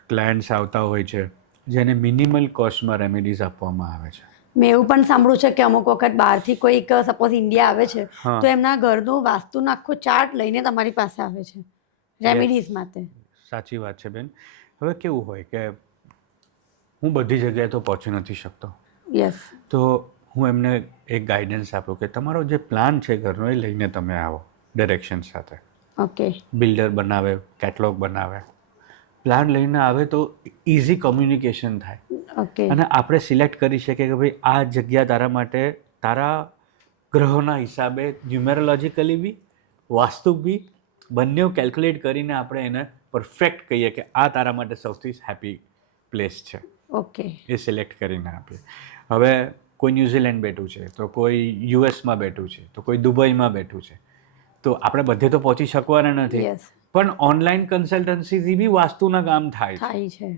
ક્લાયન્ટ્સ આવતા હોય છે જેને મિનિમલ કોસ્ટમાં રેમેડીઝ આપવામાં આવે છે. મેં એવું પણ સાંભળ્યું છે કે અમુક વખત બહારથી કોઈક સપોઝ ઇન્ડિયા આવે છે હા. તો એમના ઘરનું વાસ્તુનો આખો ચાર્ટ લઈને તમારી પાસે આવે છે રેમેડીઝ માટે. સાચી વાત છે બેન. હવે કેવું હોય કે હું બધી જગ્યાએ તો પહોંચી નથી શકતો, યસ, તો હું એમને એક ગાઈડન્સ આપું કે તમારો જે પ્લાન છે ઘરનો એ લઈને તમે આવો ડિરેક્શન સાથે. ઓકે, બિલ્ડર બનાવે, કેટલોગ બનાવે, પ્લાન લઈને આવે તો ઇઝી કમ્યુનિકેશન થાય. ઓકે, અને આપણે સિલેક્ટ કરી શકીએ કે ભાઈ આ જગ્યા તારા માટે તારા ગ્રહોના હિસાબે ન્યુમેરોલોજીકલી બી, વાસ્તુ બી બંને કેલ્ક્યુલેટ કરીને આપણે એને પરફેક્ટ કહીએ કે આ તારા માટે સૌથી હેપી પ્લેસ છે. ઓકે, એ સિલેક્ટ કરીને આપીએ. હવે કોઈ ન્યૂઝીલેન્ડ બેઠું છે, તો કોઈ યુએસમાં બેઠું છે, તો કોઈ દુબઈમાં બેઠું છે. તો આપણે બધે તો પહોંચી શકવાના નથી, યસ પણ ઓનલાઈન કન્સલ્ટન્સીથી બી વાસ્તુના કામ થાય છે. થાય છે.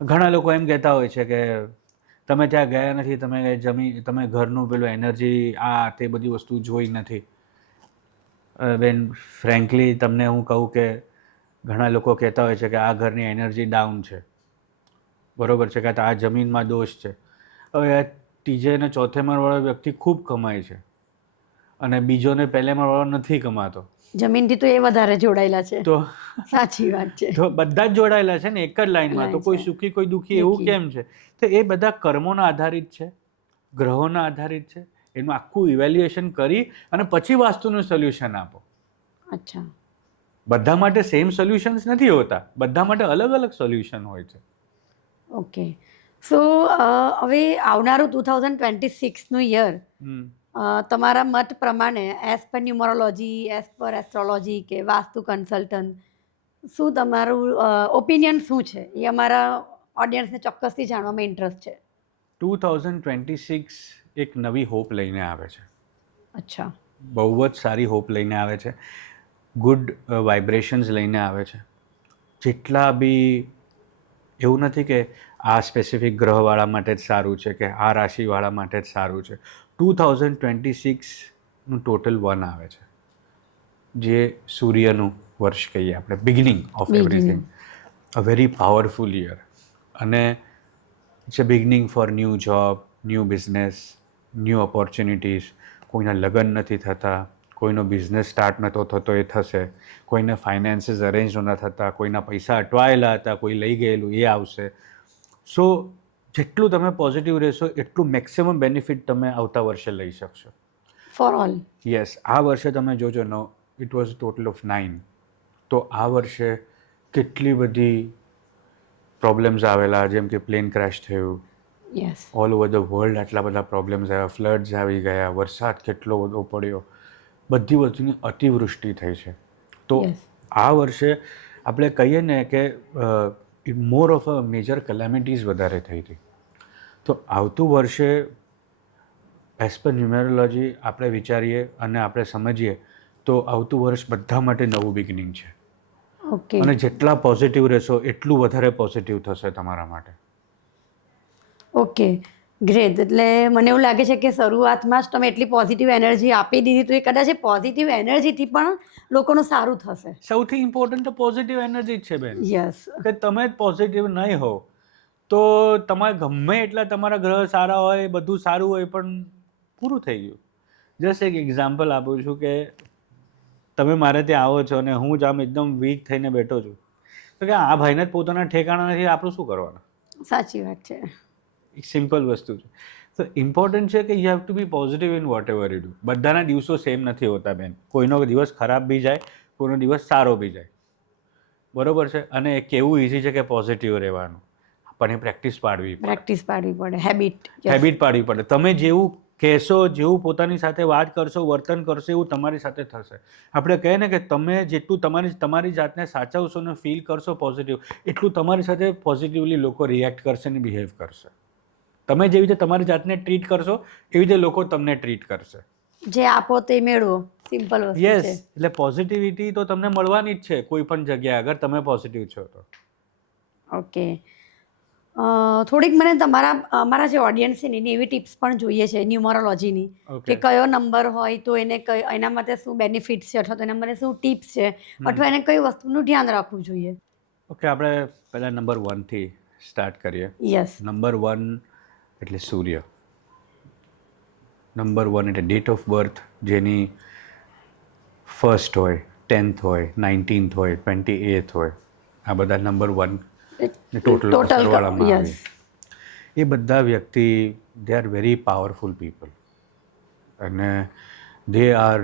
ઘણા લોકો એમ કહેતા હોય છે કે તમે ત્યાં ગયા નથી, તમે ઘરનું પેલું એનર્જી તે બધી વસ્તુ જોઈ નથી. બેન ફ્રેન્કલી તમને હું કહું કે ઘણા લોકો કહેતા હોય છે કે આ ઘરની એનર્જી ડાઉન છે, બરોબર છે, કે આ જમીનમાં દોષ છે. હવે ત્રીજે અને ચોથે માળવાળો વ્યક્તિ ખૂબ કમાય છે અને બીજોને પહેલે માળવાળો નથી કમાતો, જમીનથી તો એ વધારે જોડાયેલા છે. તો સાચી વાત છે. તો બધા જ જોડાયેલા છે ને એક જ લાઈનમાં. તો કોઈ સુખી કોઈ દુઃખી એવું કેમ છે? તો એ બધા કર્મોના આધારિત છે, ગ્રહોના આધારિત છે. એનું આખું ઇવેલ્યુએશન કરી અને પછી વાસ્તુનું સોલ્યુશન આપો. અચ્છા. બધા માટે સેમ સોલ્યુશન્સ નથી હોતા, બધા માટે અલગ અલગ સોલ્યુશન હોય છે. ઓકે. સો હવે આવનારું 2026નું યર તમારા મત પ્રમાણે as per numerology, as per astrology કે વાસ્તુ કન્સલ્ટન્ટ, શું તમારું ઓપિનિયન શું છે? એ અમારા ઓડિયન્સને ચોક્કસથી જાણવામાં ઇન્ટરેસ્ટ છે. 2026 એક નવી હોપ લઈને આવે છે. અચ્છા. બહુ જ સારી હોપ લઈને આવે છે, ગુડ વાઇબ્રેશન્સ લઈને આવે છે. જેટલા બી એવું નથી કે આ સ્પેસિફિક ગ્રહવાળા માટે જ સારું છે કે આ રાશિવાળા માટે જ સારું છે. 2026નું ટોટલ 1 આવે છે, જે સૂર્યનું વર્ષ કહીએ આપણે, beginning of everything, a very powerful year. અને it's a beginning for new job, new business, new opportunities. કોઈના લગ્ન નથી થતા, કોઈનો બિઝનેસ સ્ટાર્ટ નહોતો થતો એ થશે, કોઈને ફાઇનાન્સીસ અરેન્જ નહોતા થતા, કોઈના પૈસા અટવાયેલા હતા, કોઈ લઈ ગયેલું એ આવશે. સો જેટલું તમે પોઝિટિવ રહેશો એટલું મેક્સિમમ બેનિફિટ તમે આવતા વર્ષે લઈ શકશો. For all. યસ. આ વર્ષે તમે જોજો, ઇટ વોઝ ટોટલ ઓફ 9. તો આ વર્ષે કેટલી બધી પ્રોબ્લેમ્સ આવેલા, જેમ કે પ્લેન ક્રેશ થયું, yes, all over the world આટલા બધા પ્રોબ્લેમ્સ આવ્યા, ફ્લડ્સ આવી ગયા, વરસાદ કેટલો બધો પડ્યો, બધી વસ્તુની અતિવૃષ્ટિ થઈ છે. તો આ વર્ષે આપણે કહીએ ને કે મોર ઓફ અ મેજર કેલેમિટીઝ વધારે થઈ હતી. તો આવતું વર્ષે એઝ પર ન્યુમેરોલોજી આપણે વિચારીએ અને આપણે સમજીએ તો આવતું વર્ષ બધા માટે નવું બિગિનિંગ છે. ઓકે. અને જેટલા પોઝિટિવ રહેશો એટલું વધારે પોઝિટિવ થશે તમારા માટે. Okay, great. એટલે મને એવું લાગે છે કે શરૂઆતમાં જ તમે એટલી પોઝિટિવ એનર્જી આપી દીધી તો એ કદાચ એ પોઝિટિવ એનર્જીથી પણ લોકોનું સારું થશે. સૌથી ઇમ્પોર્ટન્ટ તો પોઝિટિવ એનર્જી જ છે બેન. યસ. કે તમે જ પોઝિટિવ નહીં હો તો તમારે ગમે એટલા તમારા ગ્રહ સારા હોય, બધું સારું હોય, પણ પૂરું થઈ ગયું. જસ્ટ એક એક્ઝામ્પલ આપું છું કે તમે મારે ત્યાં આવો છો અને હું જ આમ એકદમ વીક થઈને બેઠો છું, તો કે આ ભાઈને જ પોતાના ઠેકાણા નથી, આપણું શું કરવાનું? સાચી વાત છે. એક સિમ્પલ વસ્તુ છે. તો ઇમ્પોર્ટન્ટ છે કે you have to be positive in whatever you do. બધાના દિવસો સેમ નથી હોતા બેન. કોઈનો દિવસ ખરાબ બી જાય, કોઈનો દિવસ સારો બી જાય, બરોબર છે. અને કેવું ઇઝી છે કે પોઝિટિવ રહેવાનું, પણ એ પ્રેક્ટિસ પાડવી પડે, હેબિટ પાડવી પડે. તમે જેવું કહેશો, જેવું પોતાની સાથે વાત કરશો, વર્તન કરશો, એવું તમારી સાથે થશે. આપણે કહીએ ને કે તમે જેટલું તમારી જાતને સાચવશો ને ફીલ કરશો પોઝિટિવ, એટલું તમારી સાથે પોઝિટિવલી લોકો રિએક્ટ કરશે ને બિહેવ કરશે. તમે જેવી રીતે તમારી જાતને ટ્રીટ કરશો એવી રીતે લોકો તમને ટ્રીટ કરશે. જે આપો તે મેળવો, સિમ્પલ વસ્તુ છે. યસ. એટલે પોઝિટિવિટી તો તમને મળવાની જ છે કોઈ પણ જગ્યાએ, અગર તમે પોઝિટિવ છો તો. ઓકે. થોડીક મને અમારા જે ઓડિયન્સ છે ને એની એવી ટિપ્સ પણ જોઈએ છે ન્યુમરોલોજીની, કે કયો નંબર હોય તો એને એના માટે શું બેનિફિટ્સ છે, અથવા તો એના માટે શું ટિપ્સ છે, અથવા એને કઈ વસ્તુનું ધ્યાન રાખવું જોઈએ. ઓકે, આપણે પહેલાં નંબર 1થી સ્ટાર્ટ કરીએ. યસ. નંબર 1 એટલે સૂર્ય. નંબર 1 એટલે ડેટ ઓફ બર્થ, જેની 1st હોય, 10th હોય, 19th હોય, 28th હોય, આ બધા નંબર 1 ટોટલ સરવાળામાં આવે. એ બધા વ્યક્તિ they are very powerful people અને they are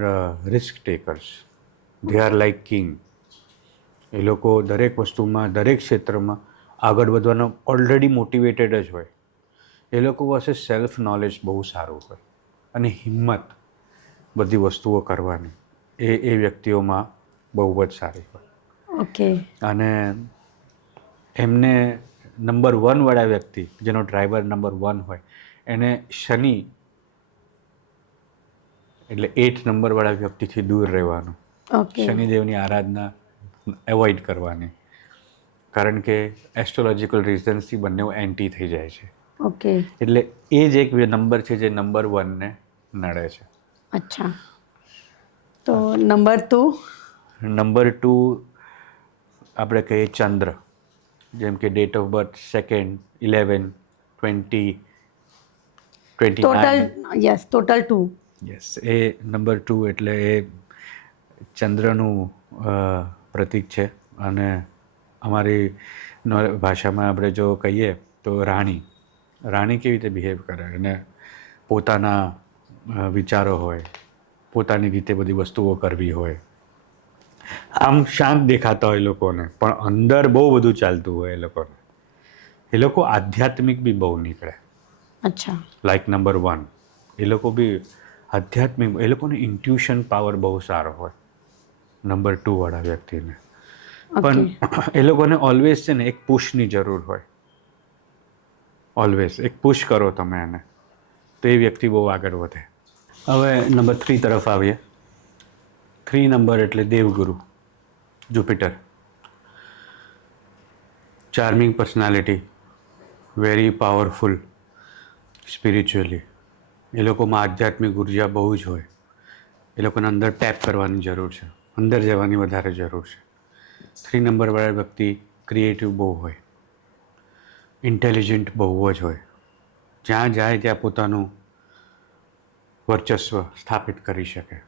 risk takers. They are like king. એ લોકો દરેક વસ્તુમાં, દરેક ક્ષેત્રમાં આગળ વધવાનો ઓલરેડી મોટિવેટેડ જ હોય. એ લોકો પાસે સેલ્ફ નોલેજ બહુ સારું હોય અને હિંમત બધી વસ્તુઓ કરવાની એ વ્યક્તિઓમાં બહુ જ સારી હોય. ઓકે. અને એમને નંબર 1 વાળા વ્યક્તિ, જેનો ડ્રાઈવર નંબર 1 હોય, એને શનિ એટલે 8 નંબરવાળા વ્યક્તિથી દૂર રહેવાનું. ઓકે શનિદેવની આરાધના એવોઇડ કરવાની, કારણ કે એસ્ટ્રોલોજીકલ રીઝન્સથી બંને એન્ટી થઈ જાય છે. ઓકે એટલે એ જ એક નંબર છે જે નંબર 1ને નડે છે. અચ્છા, તો નંબર 2? નંબર 2 આપણે કહીએ ચંદ્ર, જેમ કે date of birth 2, 11, 20, 29. Total 2. Yes, એ નંબર 2 એટલે એ ચંદ્રનું પ્રતીક છે. અને અમારી ભાષામાં આપણે જો કહીએ તો રાણી કેવી રીતે બિહેવ કરે, અને પોતાના વિચારો હોય, પોતાની રીતે બધી વસ્તુઓ કરવી હોય. આમ શાંત દેખાતા હોય લોકોને, પણ અંદર બહુ બધું ચાલતું હોય એ લોકોને. એ લોકો આધ્યાત્મિક બી બહુ નીકળે. અચ્છા. લાઈક નંબર 1 એ લોકો બી આધ્યાત્મિક, એ લોકોને ઇન્ટ્યુશન પાવર બહુ સારો હોય નંબર 2 વાળા વ્યક્તિને. પણ એ લોકોને ઓલવેઝ છે ને એક પુશની જરૂર હોય. ઓલવેઝ એક પુશ કરો તમે એને, તો એ વ્યક્તિ બહુ આગળ વધે. હવે નંબર 3 તરફ આવીએ. 3 નંબર એટલે Devguru Jupiter. Charming personality, very powerful spiritually. એ લોકોમાં આધ્યાત્મિક ઉર્જા બહુ જ હોય. એ લોકોને અંદર ટેપ કરવાની જરૂર છે, અંદર જવાની વધારે જરૂર છે. 3 નંબરવાળા વ્યક્તિ ક્રિએટિવ બહુ હોય, ઇન્ટેલિજન્ટ બહુ જ હોય. જ્યાં જાય ત્યાં પોતાનું વર્ચસ્વ સ્થાપિત કરી શકે.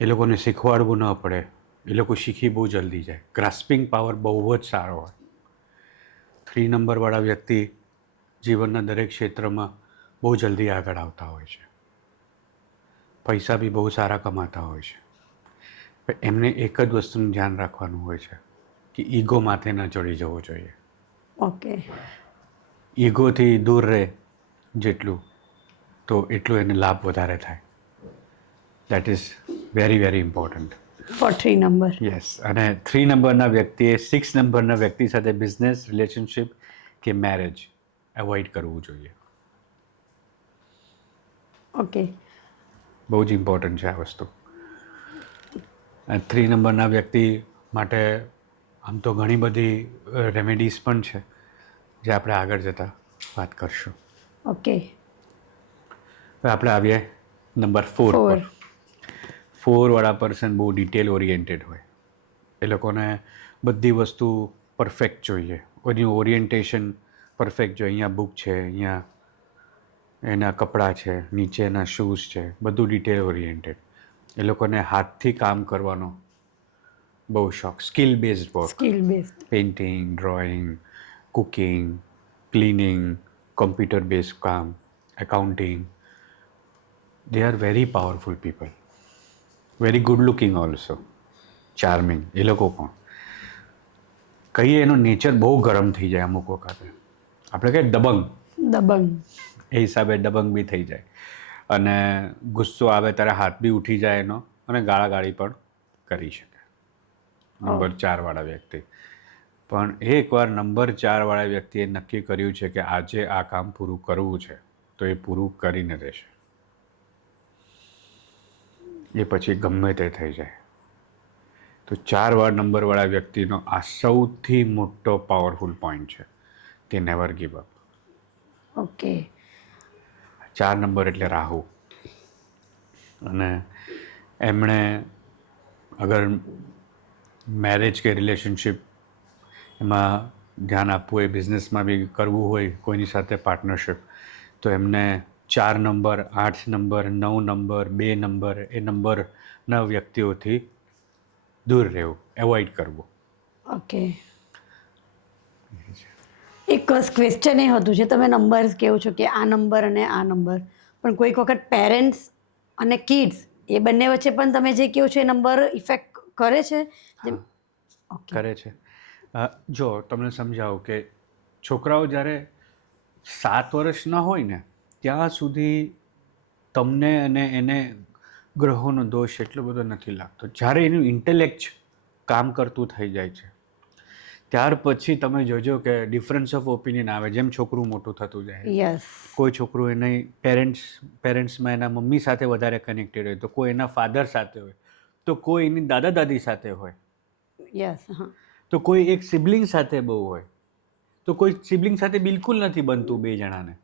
એ લોકોને શીખવાડવું ન પડે, એ લોકો શીખી બહુ જલ્દી જાય. ગ્રાસ્પિંગ પાવર બહુ જ સારો હોય. 3 નંબરવાળા વ્યક્તિ જીવનના દરેક ક્ષેત્રમાં બહુ જલ્દી આગળ આવતા હોય છે. પૈસા બી બહુ સારા કમાતા હોય છે. પણ એમને એક જ વસ્તુનું ધ્યાન રાખવાનું હોય છે કે ઈગો માથે ન ચડી જવો જોઈએ. ઓકે. ઈગોથી દૂર રહે જેટલું, તો એટલું એને લાભ વધારે થાય. That is very very important for 3 number. Yes. અને 3 નંબરના વ્યક્તિએ 6 નંબરના વ્યક્તિ સાથે બિઝનેસ, રિલેશનશિપ કે મેરેજ એવોઇડ કરવું જોઈએ. ઓકે. બહુ જ ઇમ્પોર્ટન્ટ છે આ વસ્તુ. 3 નંબરના વ્યક્તિ માટે આમ તો ઘણી બધી રેમેડીઝ પણ છે, જે આપણે આગળ જતાં વાત કરશું. ઓકે. હવે આપણે આવીએ નંબર 4 પર. 4 વાળા પર્સન બહુ ડિટેલ ઓરિએન્ટેડ હોય. એ લોકોને બધી વસ્તુ પરફેક્ટ જોઈએ, એની ઓરિએન્ટેશન પરફેક્ટ જોઈએ. અહીંયા બુક છે, અહીંયા એના કપડાં છે, નીચેના શૂઝ છે, બધું ડિટેલ ઓરિએન્ટેડ. એ લોકોને હાથથી કામ કરવાનો બહુ શોખ. Skill based work, painting, drawing, cooking, cleaning, computer based કામ, accounting. They are very powerful people. Very good looking also, charming. એ લોકો પણ કહીએ એનો નેચર બહુ ગરમ થઈ જાય અમુક વખતે. આપણે કહીએ દબંગ, એ હિસાબે દબંગ બી થઈ જાય. અને ગુસ્સો આવે ત્યારે હાથ બી ઉઠી જાય એનો, અને ગાળાગાળી પણ કરી શકે નંબર 4 વાળા વ્યક્તિ. પણ એકવાર નંબર 4 વાળા વ્યક્તિએ નક્કી કર્યું છે કે આજે આ કામ પૂરું કરવું છે, તો એ પૂરું કરીને રહેશે. એ પછી ગમે તે થઈ જાય. તો 4 નંબરવાળા વ્યક્તિનો આ સૌથી મોટો પાવરફુલ પોઈન્ટ છે, તે never give up. Okay. 4 number એટલે રાહુ. અને એમણે અગર મેરેજ કે રિલેશનશિપ એમાં ધ્યાન આપવું હોય, બિઝનેસમાં બી કરવું હોય કોઈની સાથે પાર્ટનરશિપ, તો એમને 4 નંબર, 8 નંબર, 9 નંબર, 2 નંબર, એ નંબરના વ્યક્તિઓથી દૂર રહેવું, એવોઇડ કરવું. ઓકે. એક ક્વેશ્ચન એ હતું, જે તમે નંબર કહો છો કે આ નંબર અને આ નંબર, પણ કોઈક વખત પેરેન્ટ્સ અને કિડ્સ એ બંને વચ્ચે પણ તમે જે કહો છો એ નંબર ઇફેક્ટ કરે છે? કરે છે. જો તમને સમજાવું કે છોકરાઓ જ્યારે 7 વર્ષના હોય ને ત્યાં સુધી તમને અને એને ગ્રહોનો દોષ એટલો બધો નથી લાગતો. જ્યારે એનું ઇન્ટેલેક્ટ કામ કરતું થઈ જાય છે ત્યાર પછી તમે જોજો કે ડિફરન્સ ઓફ ઓપિનિયન આવે, જેમ છોકરું મોટું થતું જાય. યસ. કોઈ છોકરું એની પેરેન્ટ્સમાં એના મમ્મી સાથે વધારે કનેક્ટેડ હોય, તો કોઈ એના ફાધર સાથે હોય, તો કોઈ એની દાદા દાદી સાથે હોય, યસ. હા. તો કોઈ એક સિબલિંગ સાથે બહુ હોય, તો કોઈ સિબલિંગ સાથે બિલકુલ નથી બનતું બે જણાને,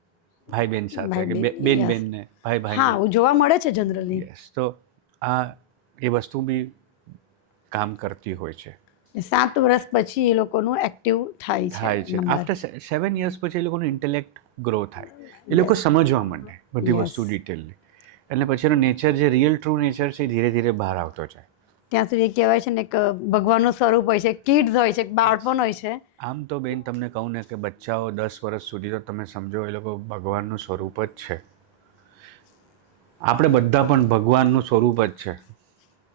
ભાઈ બહેન સાથે કે બેન yes. બેનને, ભાઈ હા, ભાઈ. એવું જોવા મળે છે જનરલી. યસ. તો આ એ વસ્તુ બી કામ કરતી હોય છે. 7 વર્ષ પછી એ લોકોનું એક્ટિવ થાય છે નંબર. આફ્ટર 7 years પછી એ લોકોનું ઇન્ટેલેક્ટ ગ્રો થાય, એ લોકો સમજવા માંડે બધી Yes. વસ્તુ ડિટેલલી, એટલે પછી એનો નેચર, જે રિયલ ટ્રુ નેચર છે, ધીરે ધીરે બહાર આવતો જાય. ત્યાં સુધી કહેવાય છે ને કે ભગવાનનું સ્વરૂપ હોય છે, કિડ્સ હોય છે, બાળપણ હોય છે. આમ તો બેન તમને કહું ને કે બચ્ચાઓ 10 વર્ષ સુધી તો તમે સમજો એ લોકો ભગવાનનું સ્વરૂપ જ છે. આપણે બધા પણ ભગવાનનું સ્વરૂપ જ છે.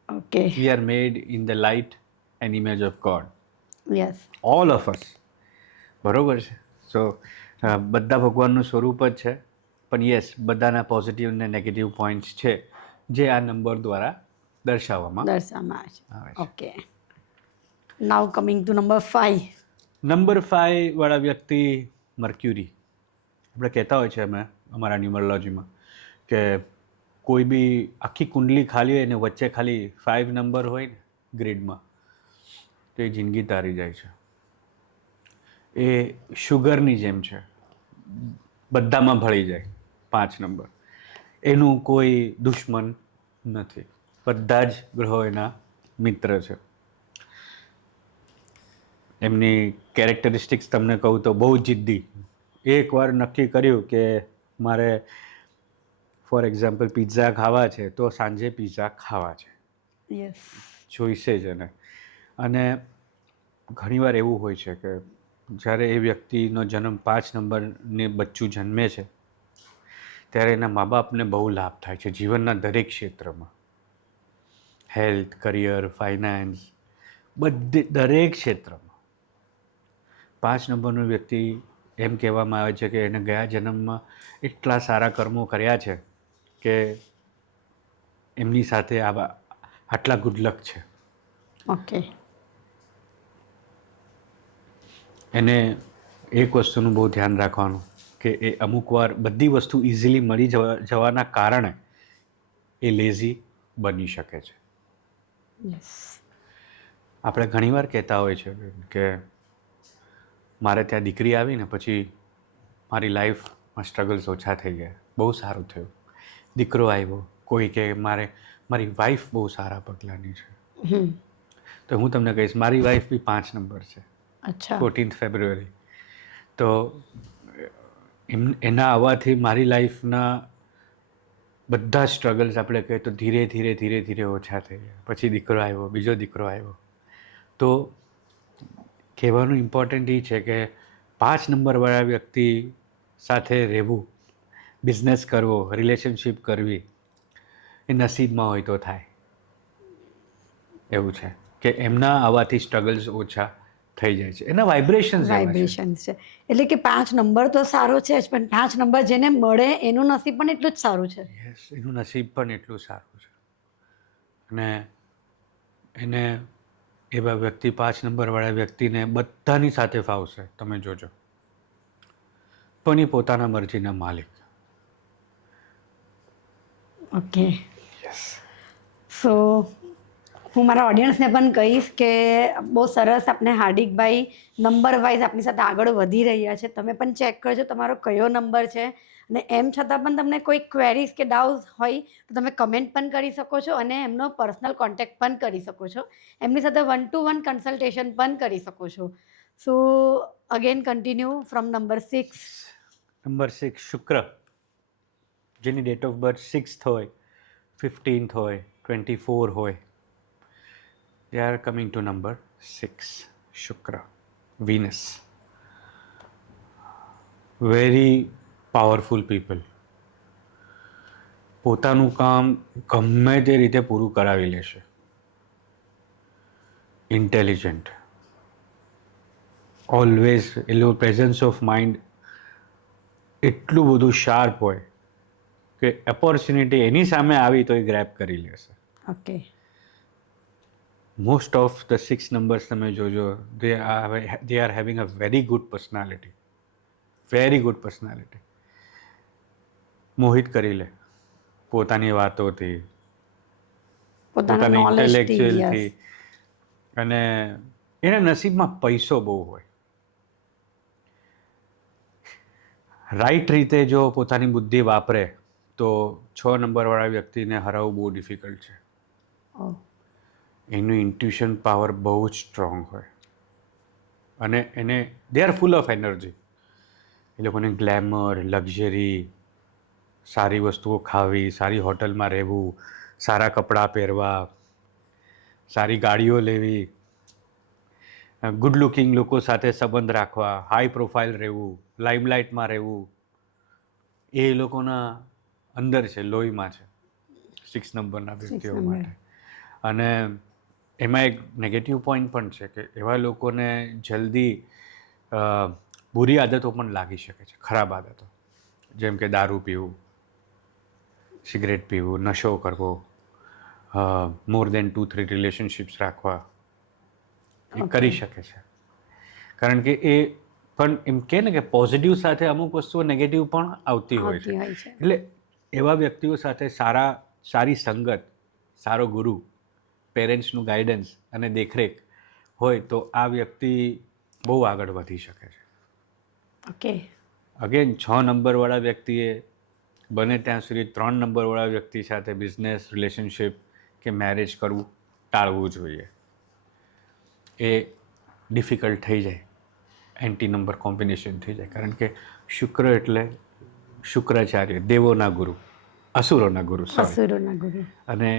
Okay. We are made in the light and image of God, yes. All of us. બરોબર છે. સો બધા ભગવાનનું સ્વરૂપ જ છે, પણ યસ, બધાના પોઝિટિવ અને નેગેટિવ પોઈન્ટ્સ છે, જે આ નંબર દ્વારા દર્શાવવામાં દર્શાવવામાં આવે આવે છે. છે. Okay. Now coming to number 5. Number 5 વાળા વ્યક્તિ મર્ક્યુરી. આપણે કહેતા હોય છે અમે અમારા ન્યુમરોલોજીમાં કે કોઈ બી આખી કુંડલી ખાલી હોય ને વચ્ચે ખાલી 5 નંબર હોય ને ગ્રીડમાં, તો એ જિંદગી તારી જાય છે. એ શુગરની જેમ છે, બધામાં ભળી જાય 5 નંબર. એનું કોઈ દુશ્મન નથી, બધા જ ગ્રહો એના મિત્ર છે. એમની કેરેક્ટરિસ્ટિક્સ તમને કહું તો બહુ જિદ્દી. એકવાર નક્કી કર્યું કે મારે ફોર એક્ઝામ્પલ પિઝા ખાવા છે, તો સાંજે પિઝા ખાવા છે, યસ. જોઈશે જ એને. અને ઘણીવાર એવું હોય છે કે જ્યારે એ વ્યક્તિનો જન્મ 5 નંબરને બચ્ચું જન્મે છે, ત્યારે એના મા બાપને બહુ લાભ થાય છે જીવનના દરેક ક્ષેત્રમાં, હેલ્થ, કરિયર, ફાઇનાન્સ, દરેક ક્ષેત્રમાં. 5 નંબરનો વ્યક્તિ, એમ કહેવામાં આવે છે કે એને ગયા જન્મમાં એટલા સારા કર્મો કર્યા છે કે એમની સાથે આટલા ગુડલક છે. ઓકે. એને એક વસ્તુનું બહુ ધ્યાન રાખવાનું કે એ અમુક વાર બધી વસ્તુ ઇઝીલી મળી જવાના કારણે એ લેઝી બની શકે છે. યસ. આપણે ઘણીવાર કહેતા હોય છે કે મારે ત્યાં દીકરી આવી ને પછી મારી લાઈફમાં સ્ટ્રગલ્સ ઓછા થઈ ગયા, બહુ સારું થયું. દીકરો આવ્યો, કોઈ કે મારી વાઈફ બહુ સારા પગલાંની છે, તો હું તમને કહીશ મારી વાઈફ બી 5 નંબર છે. અચ્છા. 14th February. તો એના આવવાથી મારી લાઈફના બધા સ્ટ્રગલ્સ આપણે કહીએ તો ધીરે ધીરે ધીરે ધીરે ઓછા થઈ ગયા. પછી દીકરો આવ્યો, બીજો દીકરો આવ્યો. તો કહેવાનું ઇમ્પોર્ટન્ટ એ છે કે 5 નંબરવાળા વ્યક્તિ સાથે રહેવું, બિઝનેસ કરવો, રિલેશનશિપ કરવી, એ નસીબમાં હોય તો થાય એવું છે કે એમના આવવાથી સ્ટ્રગલ્સ ઓછા થઈ જાય છે. એના વાઇબ્રેશન્સ છે. એટલે કે 5 નંબર તો સારો છે જ, પણ 5 નંબર જેને મળે એનું નસીબ પણ એટલું જ સારું છે. યસ, એનું નસીબ પણ એટલું સારું છે. અને એને એવા વ્યક્તિ 5 નંબરવાળા વ્યક્તિને બધાની સાથે ફાવશે, તમે જોજો. પણ એ પોતાના મરજીના માલિક. ઓકે. યસ. સો હું મારા ઓડિયન્સને પણ કહીશ કે બહુ સરસ આપણે હાર્દિકભાઈ નંબર વાઇઝ આપણી સાથે આગળ વધી રહ્યા છે. તમે પણ ચેક કરજો તમારો કયો નંબર છે, અને એમ છતાં પણ તમને કોઈ ક્વેરીઝ કે ડાઉટ હોય તો તમે કમેન્ટ પણ કરી શકો છો, અને એમનો પર્સનલ કોન્ટેક્ટ પણ કરી શકો છો. એમની સાથે 1-to-1 કન્સલ્ટેશન પણ કરી શકો છો. સો again continue from number 6. Number 6 શુક્ર, જેની ડેટ ઓફ બર્થ 6th હોય, 15th હોય, 24 હોય, they are coming to number 6. શુક્ર, Venus. Very powerful people. પોતાનું કામ ગમે તે રીતે પૂરું કરાવી લેશે. ઇન્ટેલિજન્ટ, ઓલવેઝ એનું પ્રેઝન્સ ઓફ માઇન્ડ એટલું બધું શાર્પ હોય કે ઓપોર્ચ્યુનિટી એની સામે આવી તો એ ગ્રેબ કરી લેશે. Okay. Most of the 6 numbers તમે જોજો, they are having a very good personality, very good personality. મોહિત કરી લે પોતાની વાતોથી, પોતાના પોતાના નોલેજથી. ઇન્ટેલેક્ચ્યુઅલથી, અને એના નસીબમાં પૈસો બહુ હોય. રાઈટ રીતે જો પોતાની બુદ્ધિ વાપરે તો 6 નંબરવાળા વ્યક્તિને હરાવવું બહુ ડિફિકલ્ટ છે. એનું ઇન્ટ્યુશન પાવર બહુ જ સ્ટ્રોંગ હોય, અને એને they are full of energy. એ લોકોને ગ્લેમર, લક્ઝરી, સારી વસ્તુઓ ખાવી, સારી હોટલમાં રહેવું, સારા કપડાં પહેરવા, સારી ગાડીઓ લેવી, ગુડ લુકિંગ લોકો સાથે સંબંધ રાખવા, હાઈ પ્રોફાઇલ રહેવું, લાઇમલાઇટમાં રહેવું, એ લોકોના અંદર છે, લોહીમાં છે 6 નંબરના વ્યક્તિઓ માટે. અને એમાં એક નેગેટિવ પોઈન્ટ પણ છે કે એવા લોકોને જલ્દી બુરી આદતો પણ લાગી શકે છે, ખરાબ આદતો, જેમ કે દારૂ પીવું, સિગરેટ પીવું, નશો કરવો, મોર દેન 2-3 રિલેશનશિપ્સ રાખવા, એ કરી શકે છે. કારણ કે એ પણ એમ કહે ને કે પોઝિટિવ સાથે અમુક વસ્તુઓ નેગેટિવ પણ આવતી હોય છે. એટલે એવા વ્યક્તિઓ સાથે સારી સંગત, સારો ગુરુ, પેરેન્ટ્સનું ગાઈડન્સ અને દેખરેખ હોય તો આ વ્યક્તિ બહુ આગળ વધી શકે છે. ઓકે. અગેન 6 નંબરવાળા વ્યક્તિએ બને ત્યાં સુધી 3 નંબરવાળા વ્યક્તિ સાથે બિઝનેસ, રિલેશનશિપ કે મેરેજ કરવું ટાળવું જોઈએ. એ ડિફિકલ્ટ થઈ જાય, એન્ટી નંબર કોમ્બિનેશન થઈ જાય. કારણ કે શુક્ર એટલે શુક્રાચાર્ય, દેવોના ગુરુ, અસુરોના ગુરુ, અને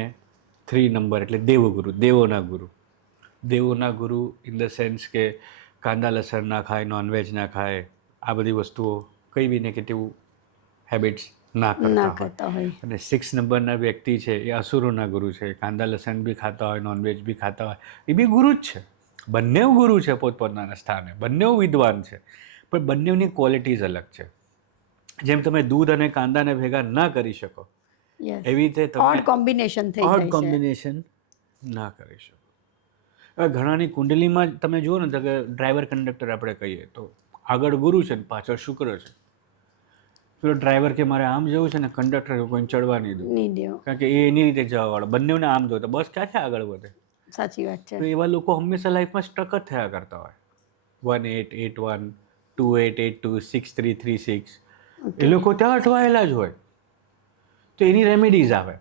3 નંબર એટલે દેવગુરુ, દેવોના ગુરુ. દેવોના ગુરુ ઇન ધ સેન્સ કે કાંદા લસણ ના ખાય, નોનવેજ ના ખાય, આ બધી વસ્તુઓ કઈ બી નેગેટિવ હેબિટ્સ ના કરતા હોય. અને 6 નંબરના વ્યક્તિ છે એ અસુરોના ગુરુ છે, કાંદા લસણ બી ખાતા હોય, નોનવેજ બી ખાતા હોય, એ બી ગુરુ જ છે. બંને ગુરુ છે પોતપોતાના સ્થાને, બંને વિદ્વાન છે, પણ બંનેની ક્વોલિટીઝ અલગ છે. જેમ તમે દૂધ અને કાંદાને ભેગા ના કરી શકો, એવી રીતે તમે ઓડ કોમ્બિનેશન ના કરી શકો. હવે ઘણાની કુંડલીમાં તમે જુઓ ને તો કે ડ્રાઈવર કંડક્ટર આપણે કહીએ તો આગળ ગુરુ છે ને પાછળ શુક્ર છે. પેલો ડ્રાઈવર કે મારે આમ જવું છે ને કંડક્ટર કોઈને ચડવા નહીં દો, કારણ કે એ એની રીતે જવાવાળો, બંનેને આમ જો તો બસ ક્યાંથી આગળ વધે. સાચી વાત છે. તો એવા લોકો હંમેશા લાઈફમાં સ્ટક જ થયા કરતા હોય. 1881, 2882, 6336, એ લોકો ત્યાં અટવાયેલા જ હોય. તો એની રેમેડીઝ આવે,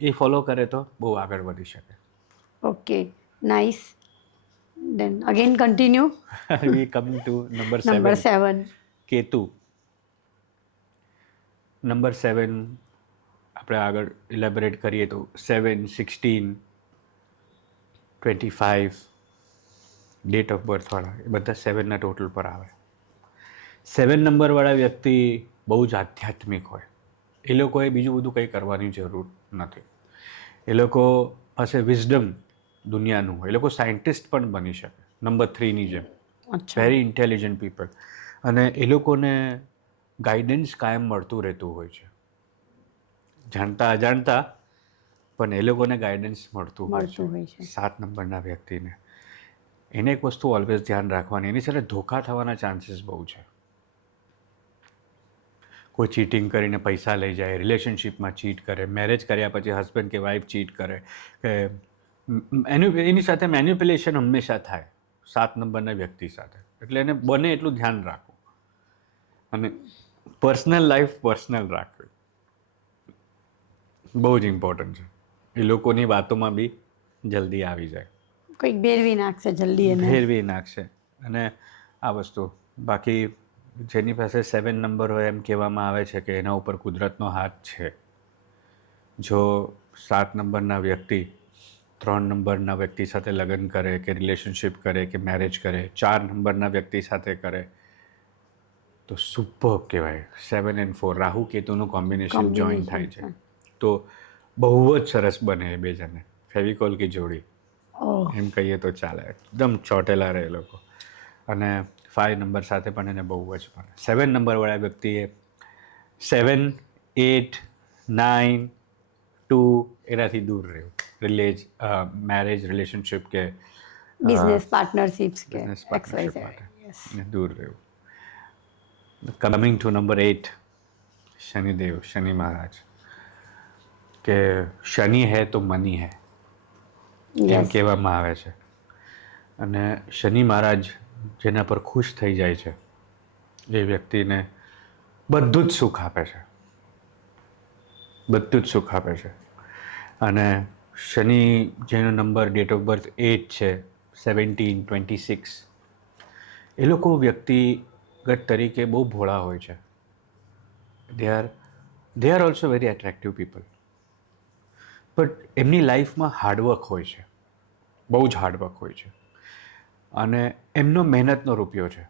એ ફોલો કરે તો બહુ આગળ વધી શકે. Okay, nice. Then again continue. We coming to number 7. Ketu. Number 7 આપણે આગળ ઇલેબોરેટ કરીએ તો 7, 16, 25 ડેટ ઓફ બર્થવાળા એ બધા 7ના ટોટલ પર આવે. 7 નંબરવાળા વ્યક્તિ બહુ જ આધ્યાત્મિક હોય. એ લોકોએ બીજું બધું કંઈ કરવાની જરૂર નથી. એ લોકો પાસે વિઝડમ દુનિયાનું હોય. એ લોકો સાયન્ટિસ્ટ પણ બની શકે, નંબર 3ની જેમ. Very intelligent people. અને એ લોકોને ગાઈડન્સ કાયમ મળતું રહેતું હોય છે, જાણતા અજાણતા, પણ એ લોકોને ગાઈડન્સ મળતું હોય છે. 7 નંબરના વ્યક્તિને એને એક વસ્તુ ઓલવેઝ ધ્યાન રાખવાની, એની સાથે ધોખા થવાના ચાન્સીસ બહુ છે. કોઈ ચીટિંગ કરીને પૈસા લઈ જાય, રિલેશનશિપમાં ચીટ કરે, મેરેજ કર્યા પછી હસબન્ડ કે વાઈફ ચીટ કરે, કે એની સાથે મેન્યુપ્યુલેશન હંમેશા થાય 7 નંબરના વ્યક્તિ સાથે. એટલે એને બને એટલું ધ્યાન રાખવું, અને પર્સનલ લાઈફ પર્સનલ રાખવી બહુ જ ઇમ્પોર્ટન્ટ છે. એ લોકોની વાતોમાં બી જલ્દી આવી જાય, કોઈક ભેરવી નાખશે જલ્દી, ભેરવી નાખશે. અને આ વસ્તુ બાકી જેની પાસે 7 નંબર હોય એમ કહેવામાં આવે છે કે એના ઉપર કુદરતનો હાથ છે. જો 7 નંબરના વ્યક્તિ 3 નંબરના વ્યક્તિ સાથે લગ્ન કરે કે રિલેશનશિપ કરે કે મેરેજ કરે, 4 નંબરના વ્યક્તિ સાથે કરે તો સુપર કહેવાય. 7 and 4 રાહુ કેતુનું કોમ્બિનેશન જોઈન થાય છે તો બહુ જ સરસ બને એ બે જણે, ફેવિકોલ की જોડી એમ કહીએ તો ચાલે. એકદમ ચોટેલા રહે એ લોકો. અને 5 નંબર સાથે પણ એને બહુ જ બને. 7 નંબરવાળા વ્યક્તિએ 7, 8, 9, ટુ એનાથી દૂર રહેવું, મેરેજ રિલેશનશિપ કે બિઝનેસ પાર્ટનરશિપ્સ કે બિઝનેસ XYZ. Partnership Yes. માટે દૂર રહેવું. કમિંગ ટુ નંબર 8, શનિદેવ, શનિ મહારાજ, કે શનિ હૈ તો મની હૈ એમ Yes. કહેવામાં આવે છે. અને શનિ મહારાજ જેના પર ખુશ થઈ જાય છે એ વ્યક્તિને બધું જ સુખ આપે છે, બધું જ સુખ આપે છે. અને શનિ જેનો નંબર ડેટ ઓફ બર્થ 8 છે, 17, 26, એ લોકો વ્યક્તિગત તરીકે બહુ ભોળા હોય છે. They are also very attractive people, but એમની લાઈફમાં હાર્ડવર્ક હોય છે, બહુ જ હાર્ડવર્ક હોય છે. અને એમનો મહેનતનો રૂપિયો છે,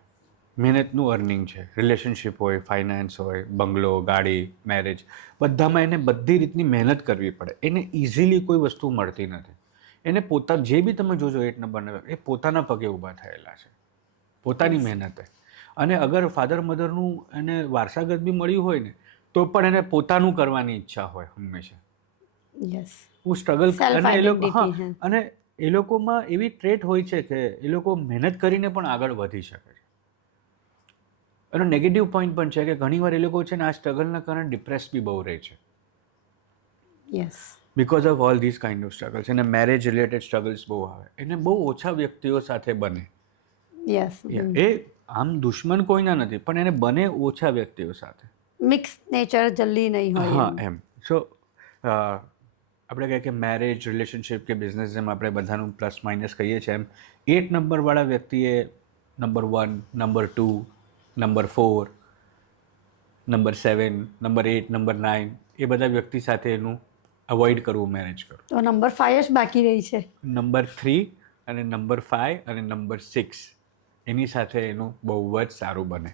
મહેનતનું અર્નિંગ છે. રિલેશનશિપ હોય, ફાઇનાન્સ હોય, બંગલો, ગાડી, મેરેજ, બધામાં એને બધી રીતની મહેનત કરવી પડે. એને ઇઝીલી કોઈ વસ્તુ મળતી નથી. એને જે બી તમે જોજો 8 નંબરના, એ પોતાના પગે ઊભા થયેલા છે, પોતાની મહેનતે. અને અગર ફાધર મધરનું એને વારસાગત બી મળ્યું હોય ને તો પણ એને પોતાનું કરવાની ઈચ્છા હોય હંમેશા. Yes. હું સ્ટ્રગલ Self અને એ લોકો identity, હા. અને એ લોકોમાં એવી ટ્રેટ હોય છે કે એ લોકો મહેનત કરીને પણ આગળ વધી શકે છે. એનો નેગેટિવ પોઈન્ટ પણ છે કે ઘણીવાર એ લોકો છે ને આ સ્ટ્રગલના કારણે ડિપ્રેસ બી બહુ રહે છે, Yes. Because of all this kind of struggles. એને મેરેજ રિલેટેડ સ્ટ્રગલ્સ બહુ આવે, એને બહુ ઓછા વ્યક્તિઓ સાથે બને. Yes. એ આમ દુશ્મન કોઈના નથી, પણ એને બને ઓછા વ્યક્તિઓ સાથે. મિક્સ નેચર જલ્દી નહીં હોય હા એમ. એમ. સો આપણે કહીએ કે મેરેજ, રિલેશનશિપ કે બિઝનેસ, જેમ આપણે બધાનું પ્લસ માઇનસ કહીએ છીએ, એમ 8 નંબરવાળા વ્યક્તિએ number 1, number 2, number 4, number 7, number 8, number 9 એ બધા વ્યક્તિ સાથે એનું અવોઇડ કરવું, મેનેજ કરવું. તો નંબર 5 જ બાકી રહી છે. નંબર 3 અને નંબર 5 અને નંબર 6 એની સાથે એનું બહુ જ સારું બને,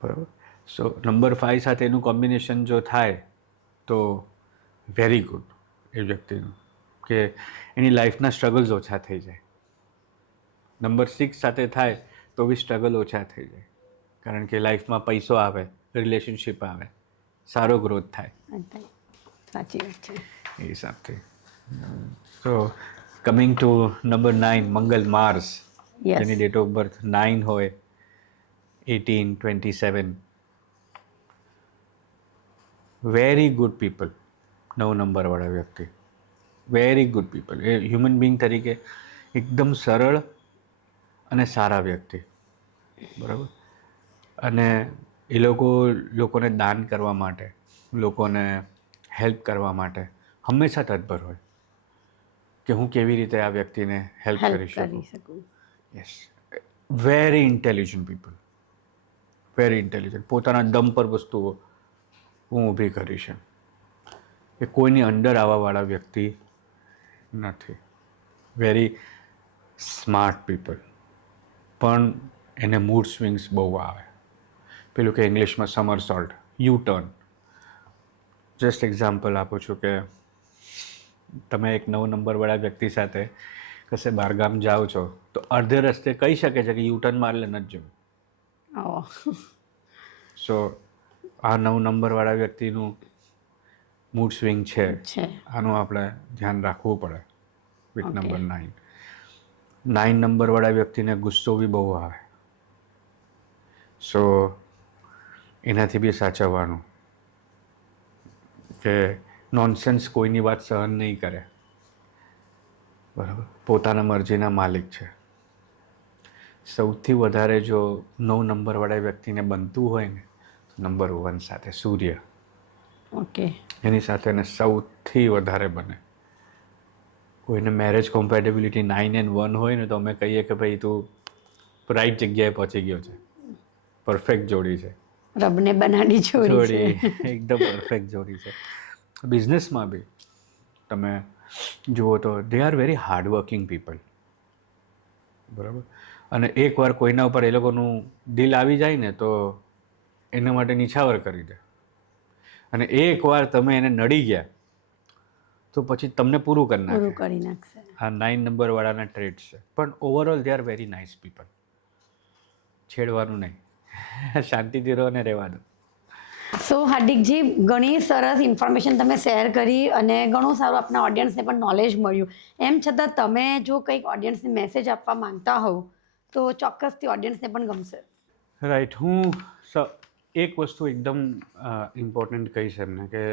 બરાબર. સો નંબર 5 સાથે એનું કોમ્બિનેશન જો થાય તો વેરી ગુડ એ વ્યક્તિનું, કે એની લાઈફના સ્ટ્રગલ્સ ઓછા થઈ જાય. નંબર 6 સાથે થાય તો બી સ્ટ્રગલ ઓછા થઈ જાય, કારણ કે લાઈફમાં પૈસો આવે, રિલેશનશિપ આવે, સારો ગ્રોથ થાય સાચી વાત છે. એ હિસાબથી. So coming to number 9, Mangal, Mars, Yes. જેની ડેટ ઓફ બર્થ 9 હોય, 18, 27, વેરી ગુડ પીપલ. 9 નંબરવાળા વ્યક્તિ વેરી ગુડ પીપલ. એ હ્યુમન બિંગ તરીકે એકદમ સરળ અને સારા વ્યક્તિ, બરાબર. અને એ લોકોને દાન કરવા માટે, લોકોને હેલ્પ કરવા માટે હંમેશા તત્પર હોય કે હું કેવી રીતે આ વ્યક્તિને હેલ્પ કરી શકું. Yes. Very intelligent people, very intelligent. પોતાના દમ પર વસ્તુઓ હું ઊભી કરી છે. એ કોઈની અંડર આવવાવાળા વ્યક્તિ નથી. વેરી સ્માર્ટ પીપલ, પણ એને મૂડ સ્વિંગ્સ બહુ આવે. પેલું કે ઇંગ્લિશમાં સમરસોલ્ટ, યુ ટર્ન. જસ્ટ એક્ઝામ્પલ આપું છું કે તમે એક 9 નંબરવાળા વ્યક્તિ સાથે કશે બહારગામ જાઓ છો તો અડધે રસ્તે કહી શકે છે કે યુ ટર્ન માર લે, નથી જવું. સો આ 9 નંબરવાળા વ્યક્તિનું મૂડ સ્વિંગ છે, આનું આપણે ધ્યાન રાખવું પડે વિથ નંબર 9. 9 નંબરવાળા વ્યક્તિને ગુસ્સો બી બહુ આવે, સો એનાથી બી સાચવવાનું કે નોનસેન્સ કોઈની વાત સહન નહીં કરે, બરાબર. પોતાના મરજીના માલિક છે. સૌથી વધારે જો 9 નંબરવાળા વ્યક્તિને બનતું હોય ને, નંબર 1 સાથે સૂર્ય, એની સાથે એને સૌથી વધારે બને. કોઈને મેરેજ કોમ્પેટેબિલિટી 9 and 1 હોય ને તો અમે કહીએ કે ભાઈ તું રાઈટ જગ્યાએ પહોંચી ગયો છે, પરફેક્ટ જોડી છે. રબને બનાની જોડી છે. એકદમ પરફેક્ટ જોડી છે. બિઝનેસમાં બી તમે જુઓ તો દે આર વેરી હાર્ડવર્કિંગ પીપલ, બરાબર. અને એકવાર કોઈના ઉપર એ લોકોનું દિલ આવી જાય ને તો એના માટે નિછાવર કરી દે. અને એકવાર તમે એને નડી ગયા તો પછી તમને પૂરું કરી નાખશે. આ 9 નંબરવાળાના ટ્રેડ્સ છે. પણ overall they are very nice people. છેડવાનું નહીં, શાંતિથી રહો ને રહેવા દો. સો હાર્દિકજી, ઘણી સરસ ઇન્ફોર્મેશન તમે શેર કરી અને ઘણું સારું આપણા ઓડિયન્સને પણ નોલેજ મળ્યું. એમ છતાં તમે જો કંઈક ઓડિયન્સને મેસેજ આપવા માંગતા હોવ તો ચોક્કસથી ઓડિયન્સને પણ ગમશે. રાઈટ. એક વસ્તુ એકદમ ઇમ્પોર્ટન્ટ કહીશ એમને કે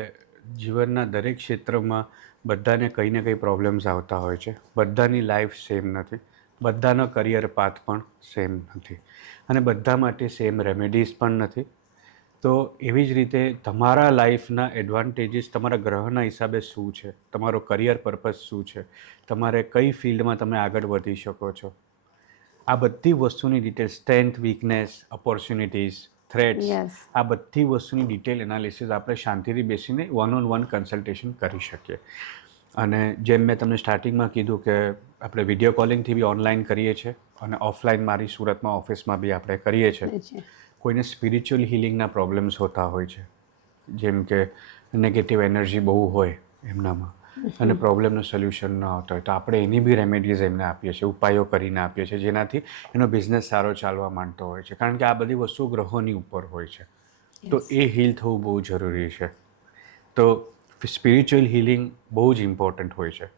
જીવનના દરેક ક્ષેત્રમાં બધાને કંઈ ને કંઈ પ્રોબ્લેમ્સ આવતા હોય છે. બધાની લાઈફ સેમ નથી, બધાનો કરિયર પાથ પણ સેમ નથી અને બધા માટે સેમ રેમેડીઝ પણ નથી. તો એવી જ રીતે તમારા લાઈફના એડવાન્ટેજીસ તમારા ગ્રહના હિસાબે શું છે, તમારો કરિયર પર્પઝ શું છે, તમારે કઈ ફિલ્ડમાં તમે આગળ વધી શકો છો, આ બધી વસ્તુની detail, strength, weakness, opportunities, threats, Yes. આ બધી વસ્તુની ડિટેલ એનાલિસિસ આપણે શાંતિથી બેસીને 1-on-1 કન્સલ્ટેશન કરી શકીએ. અને જેમ મેં તમને સ્ટાર્ટિંગમાં કીધું કે આપણે વિડીયો કોલિંગથી બી ઓનલાઈન કરીએ છીએ અને ઓફલાઈન મારી સુરતમાં ઓફિસમાં બી આપણે કરીએ છીએ. કોઈને સ્પિરિચ્યુઅલ હિલિંગના પ્રોબ્લેમ્સ હોતા હોય છે, જેમ કે નેગેટિવ એનર્જી બહુ હોય એમનામાં અને પ્રોબ્લેમનું સોલ્યુશન ન આવતા હોય તો આપણે એની બી રેમેડીઝ એમને આપીએ છીએ, ઉપાયો કરીને આપીએ છીએ, જેનાથી એનો બિઝનેસ સારો ચાલવા માંડતો હોય છે. કારણ કે આ બધી વસ્તુઓ ગ્રહોની ઉપર હોય છે, તો એ હીલ થવું બહુ જરૂરી છે. તો સ્પિરિચ્યુઅલ હિલિંગ બહુ જ ઇમ્પોર્ટન્ટ હોય છે.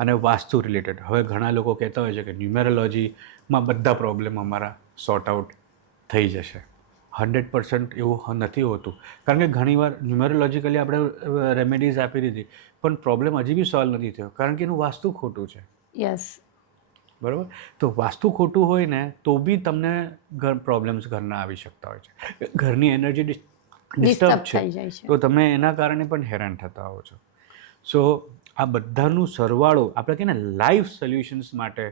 અને વાસ્તુ રિલેટેડ, હવે ઘણા લોકો કહેતા હોય છે કે ન્યુમેરોલોજીમાં બધા પ્રોબ્લેમ અમારા સોર્ટ આઉટ થઈ જશે. 100% એવું નથી હોતું, કારણ કે ઘણીવાર ન્યુમેરોલોજીકલી આપણે રેમેડીઝ આપી દીધી પણ પ્રોબ્લેમ હજી બી સોલ્વ નથી થયો, કારણ કે એનું વાસ્તુ ખોટું છે. યસ. બરાબર. તો વાસ્તુ ખોટું હોય ને તો બી તમને પ્રોબ્લેમ્સ ઘરના આવી શકતા હોય છે. ઘરની એનર્જી ડિસ્ટર્બ છે થઈ જાય છે. તો તમે એના કારણે પણ હેરાન થતા હો છો. સો આ બધાનું સરવાળો આપણે કહીએ ને લાઈફ સોલ્યુશન્સ માટે,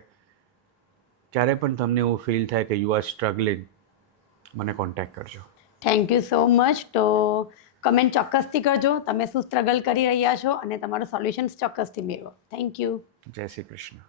જ્યારે પણ તમને એવું ફીલ થાય કે યુ આર સ્ટ્રગલિંગ, મને કોન્ટેક્ટ કરજો. Thank you so much. તો કમેન્ટ ચોક્કસથી કરજો તમે શું સ્ટ્રગલ કરી રહ્યા છો અને તમારું સોલ્યુશન્સ ચોક્કસથી મેળવો. Thank you. જય શ્રી કૃષ્ણ.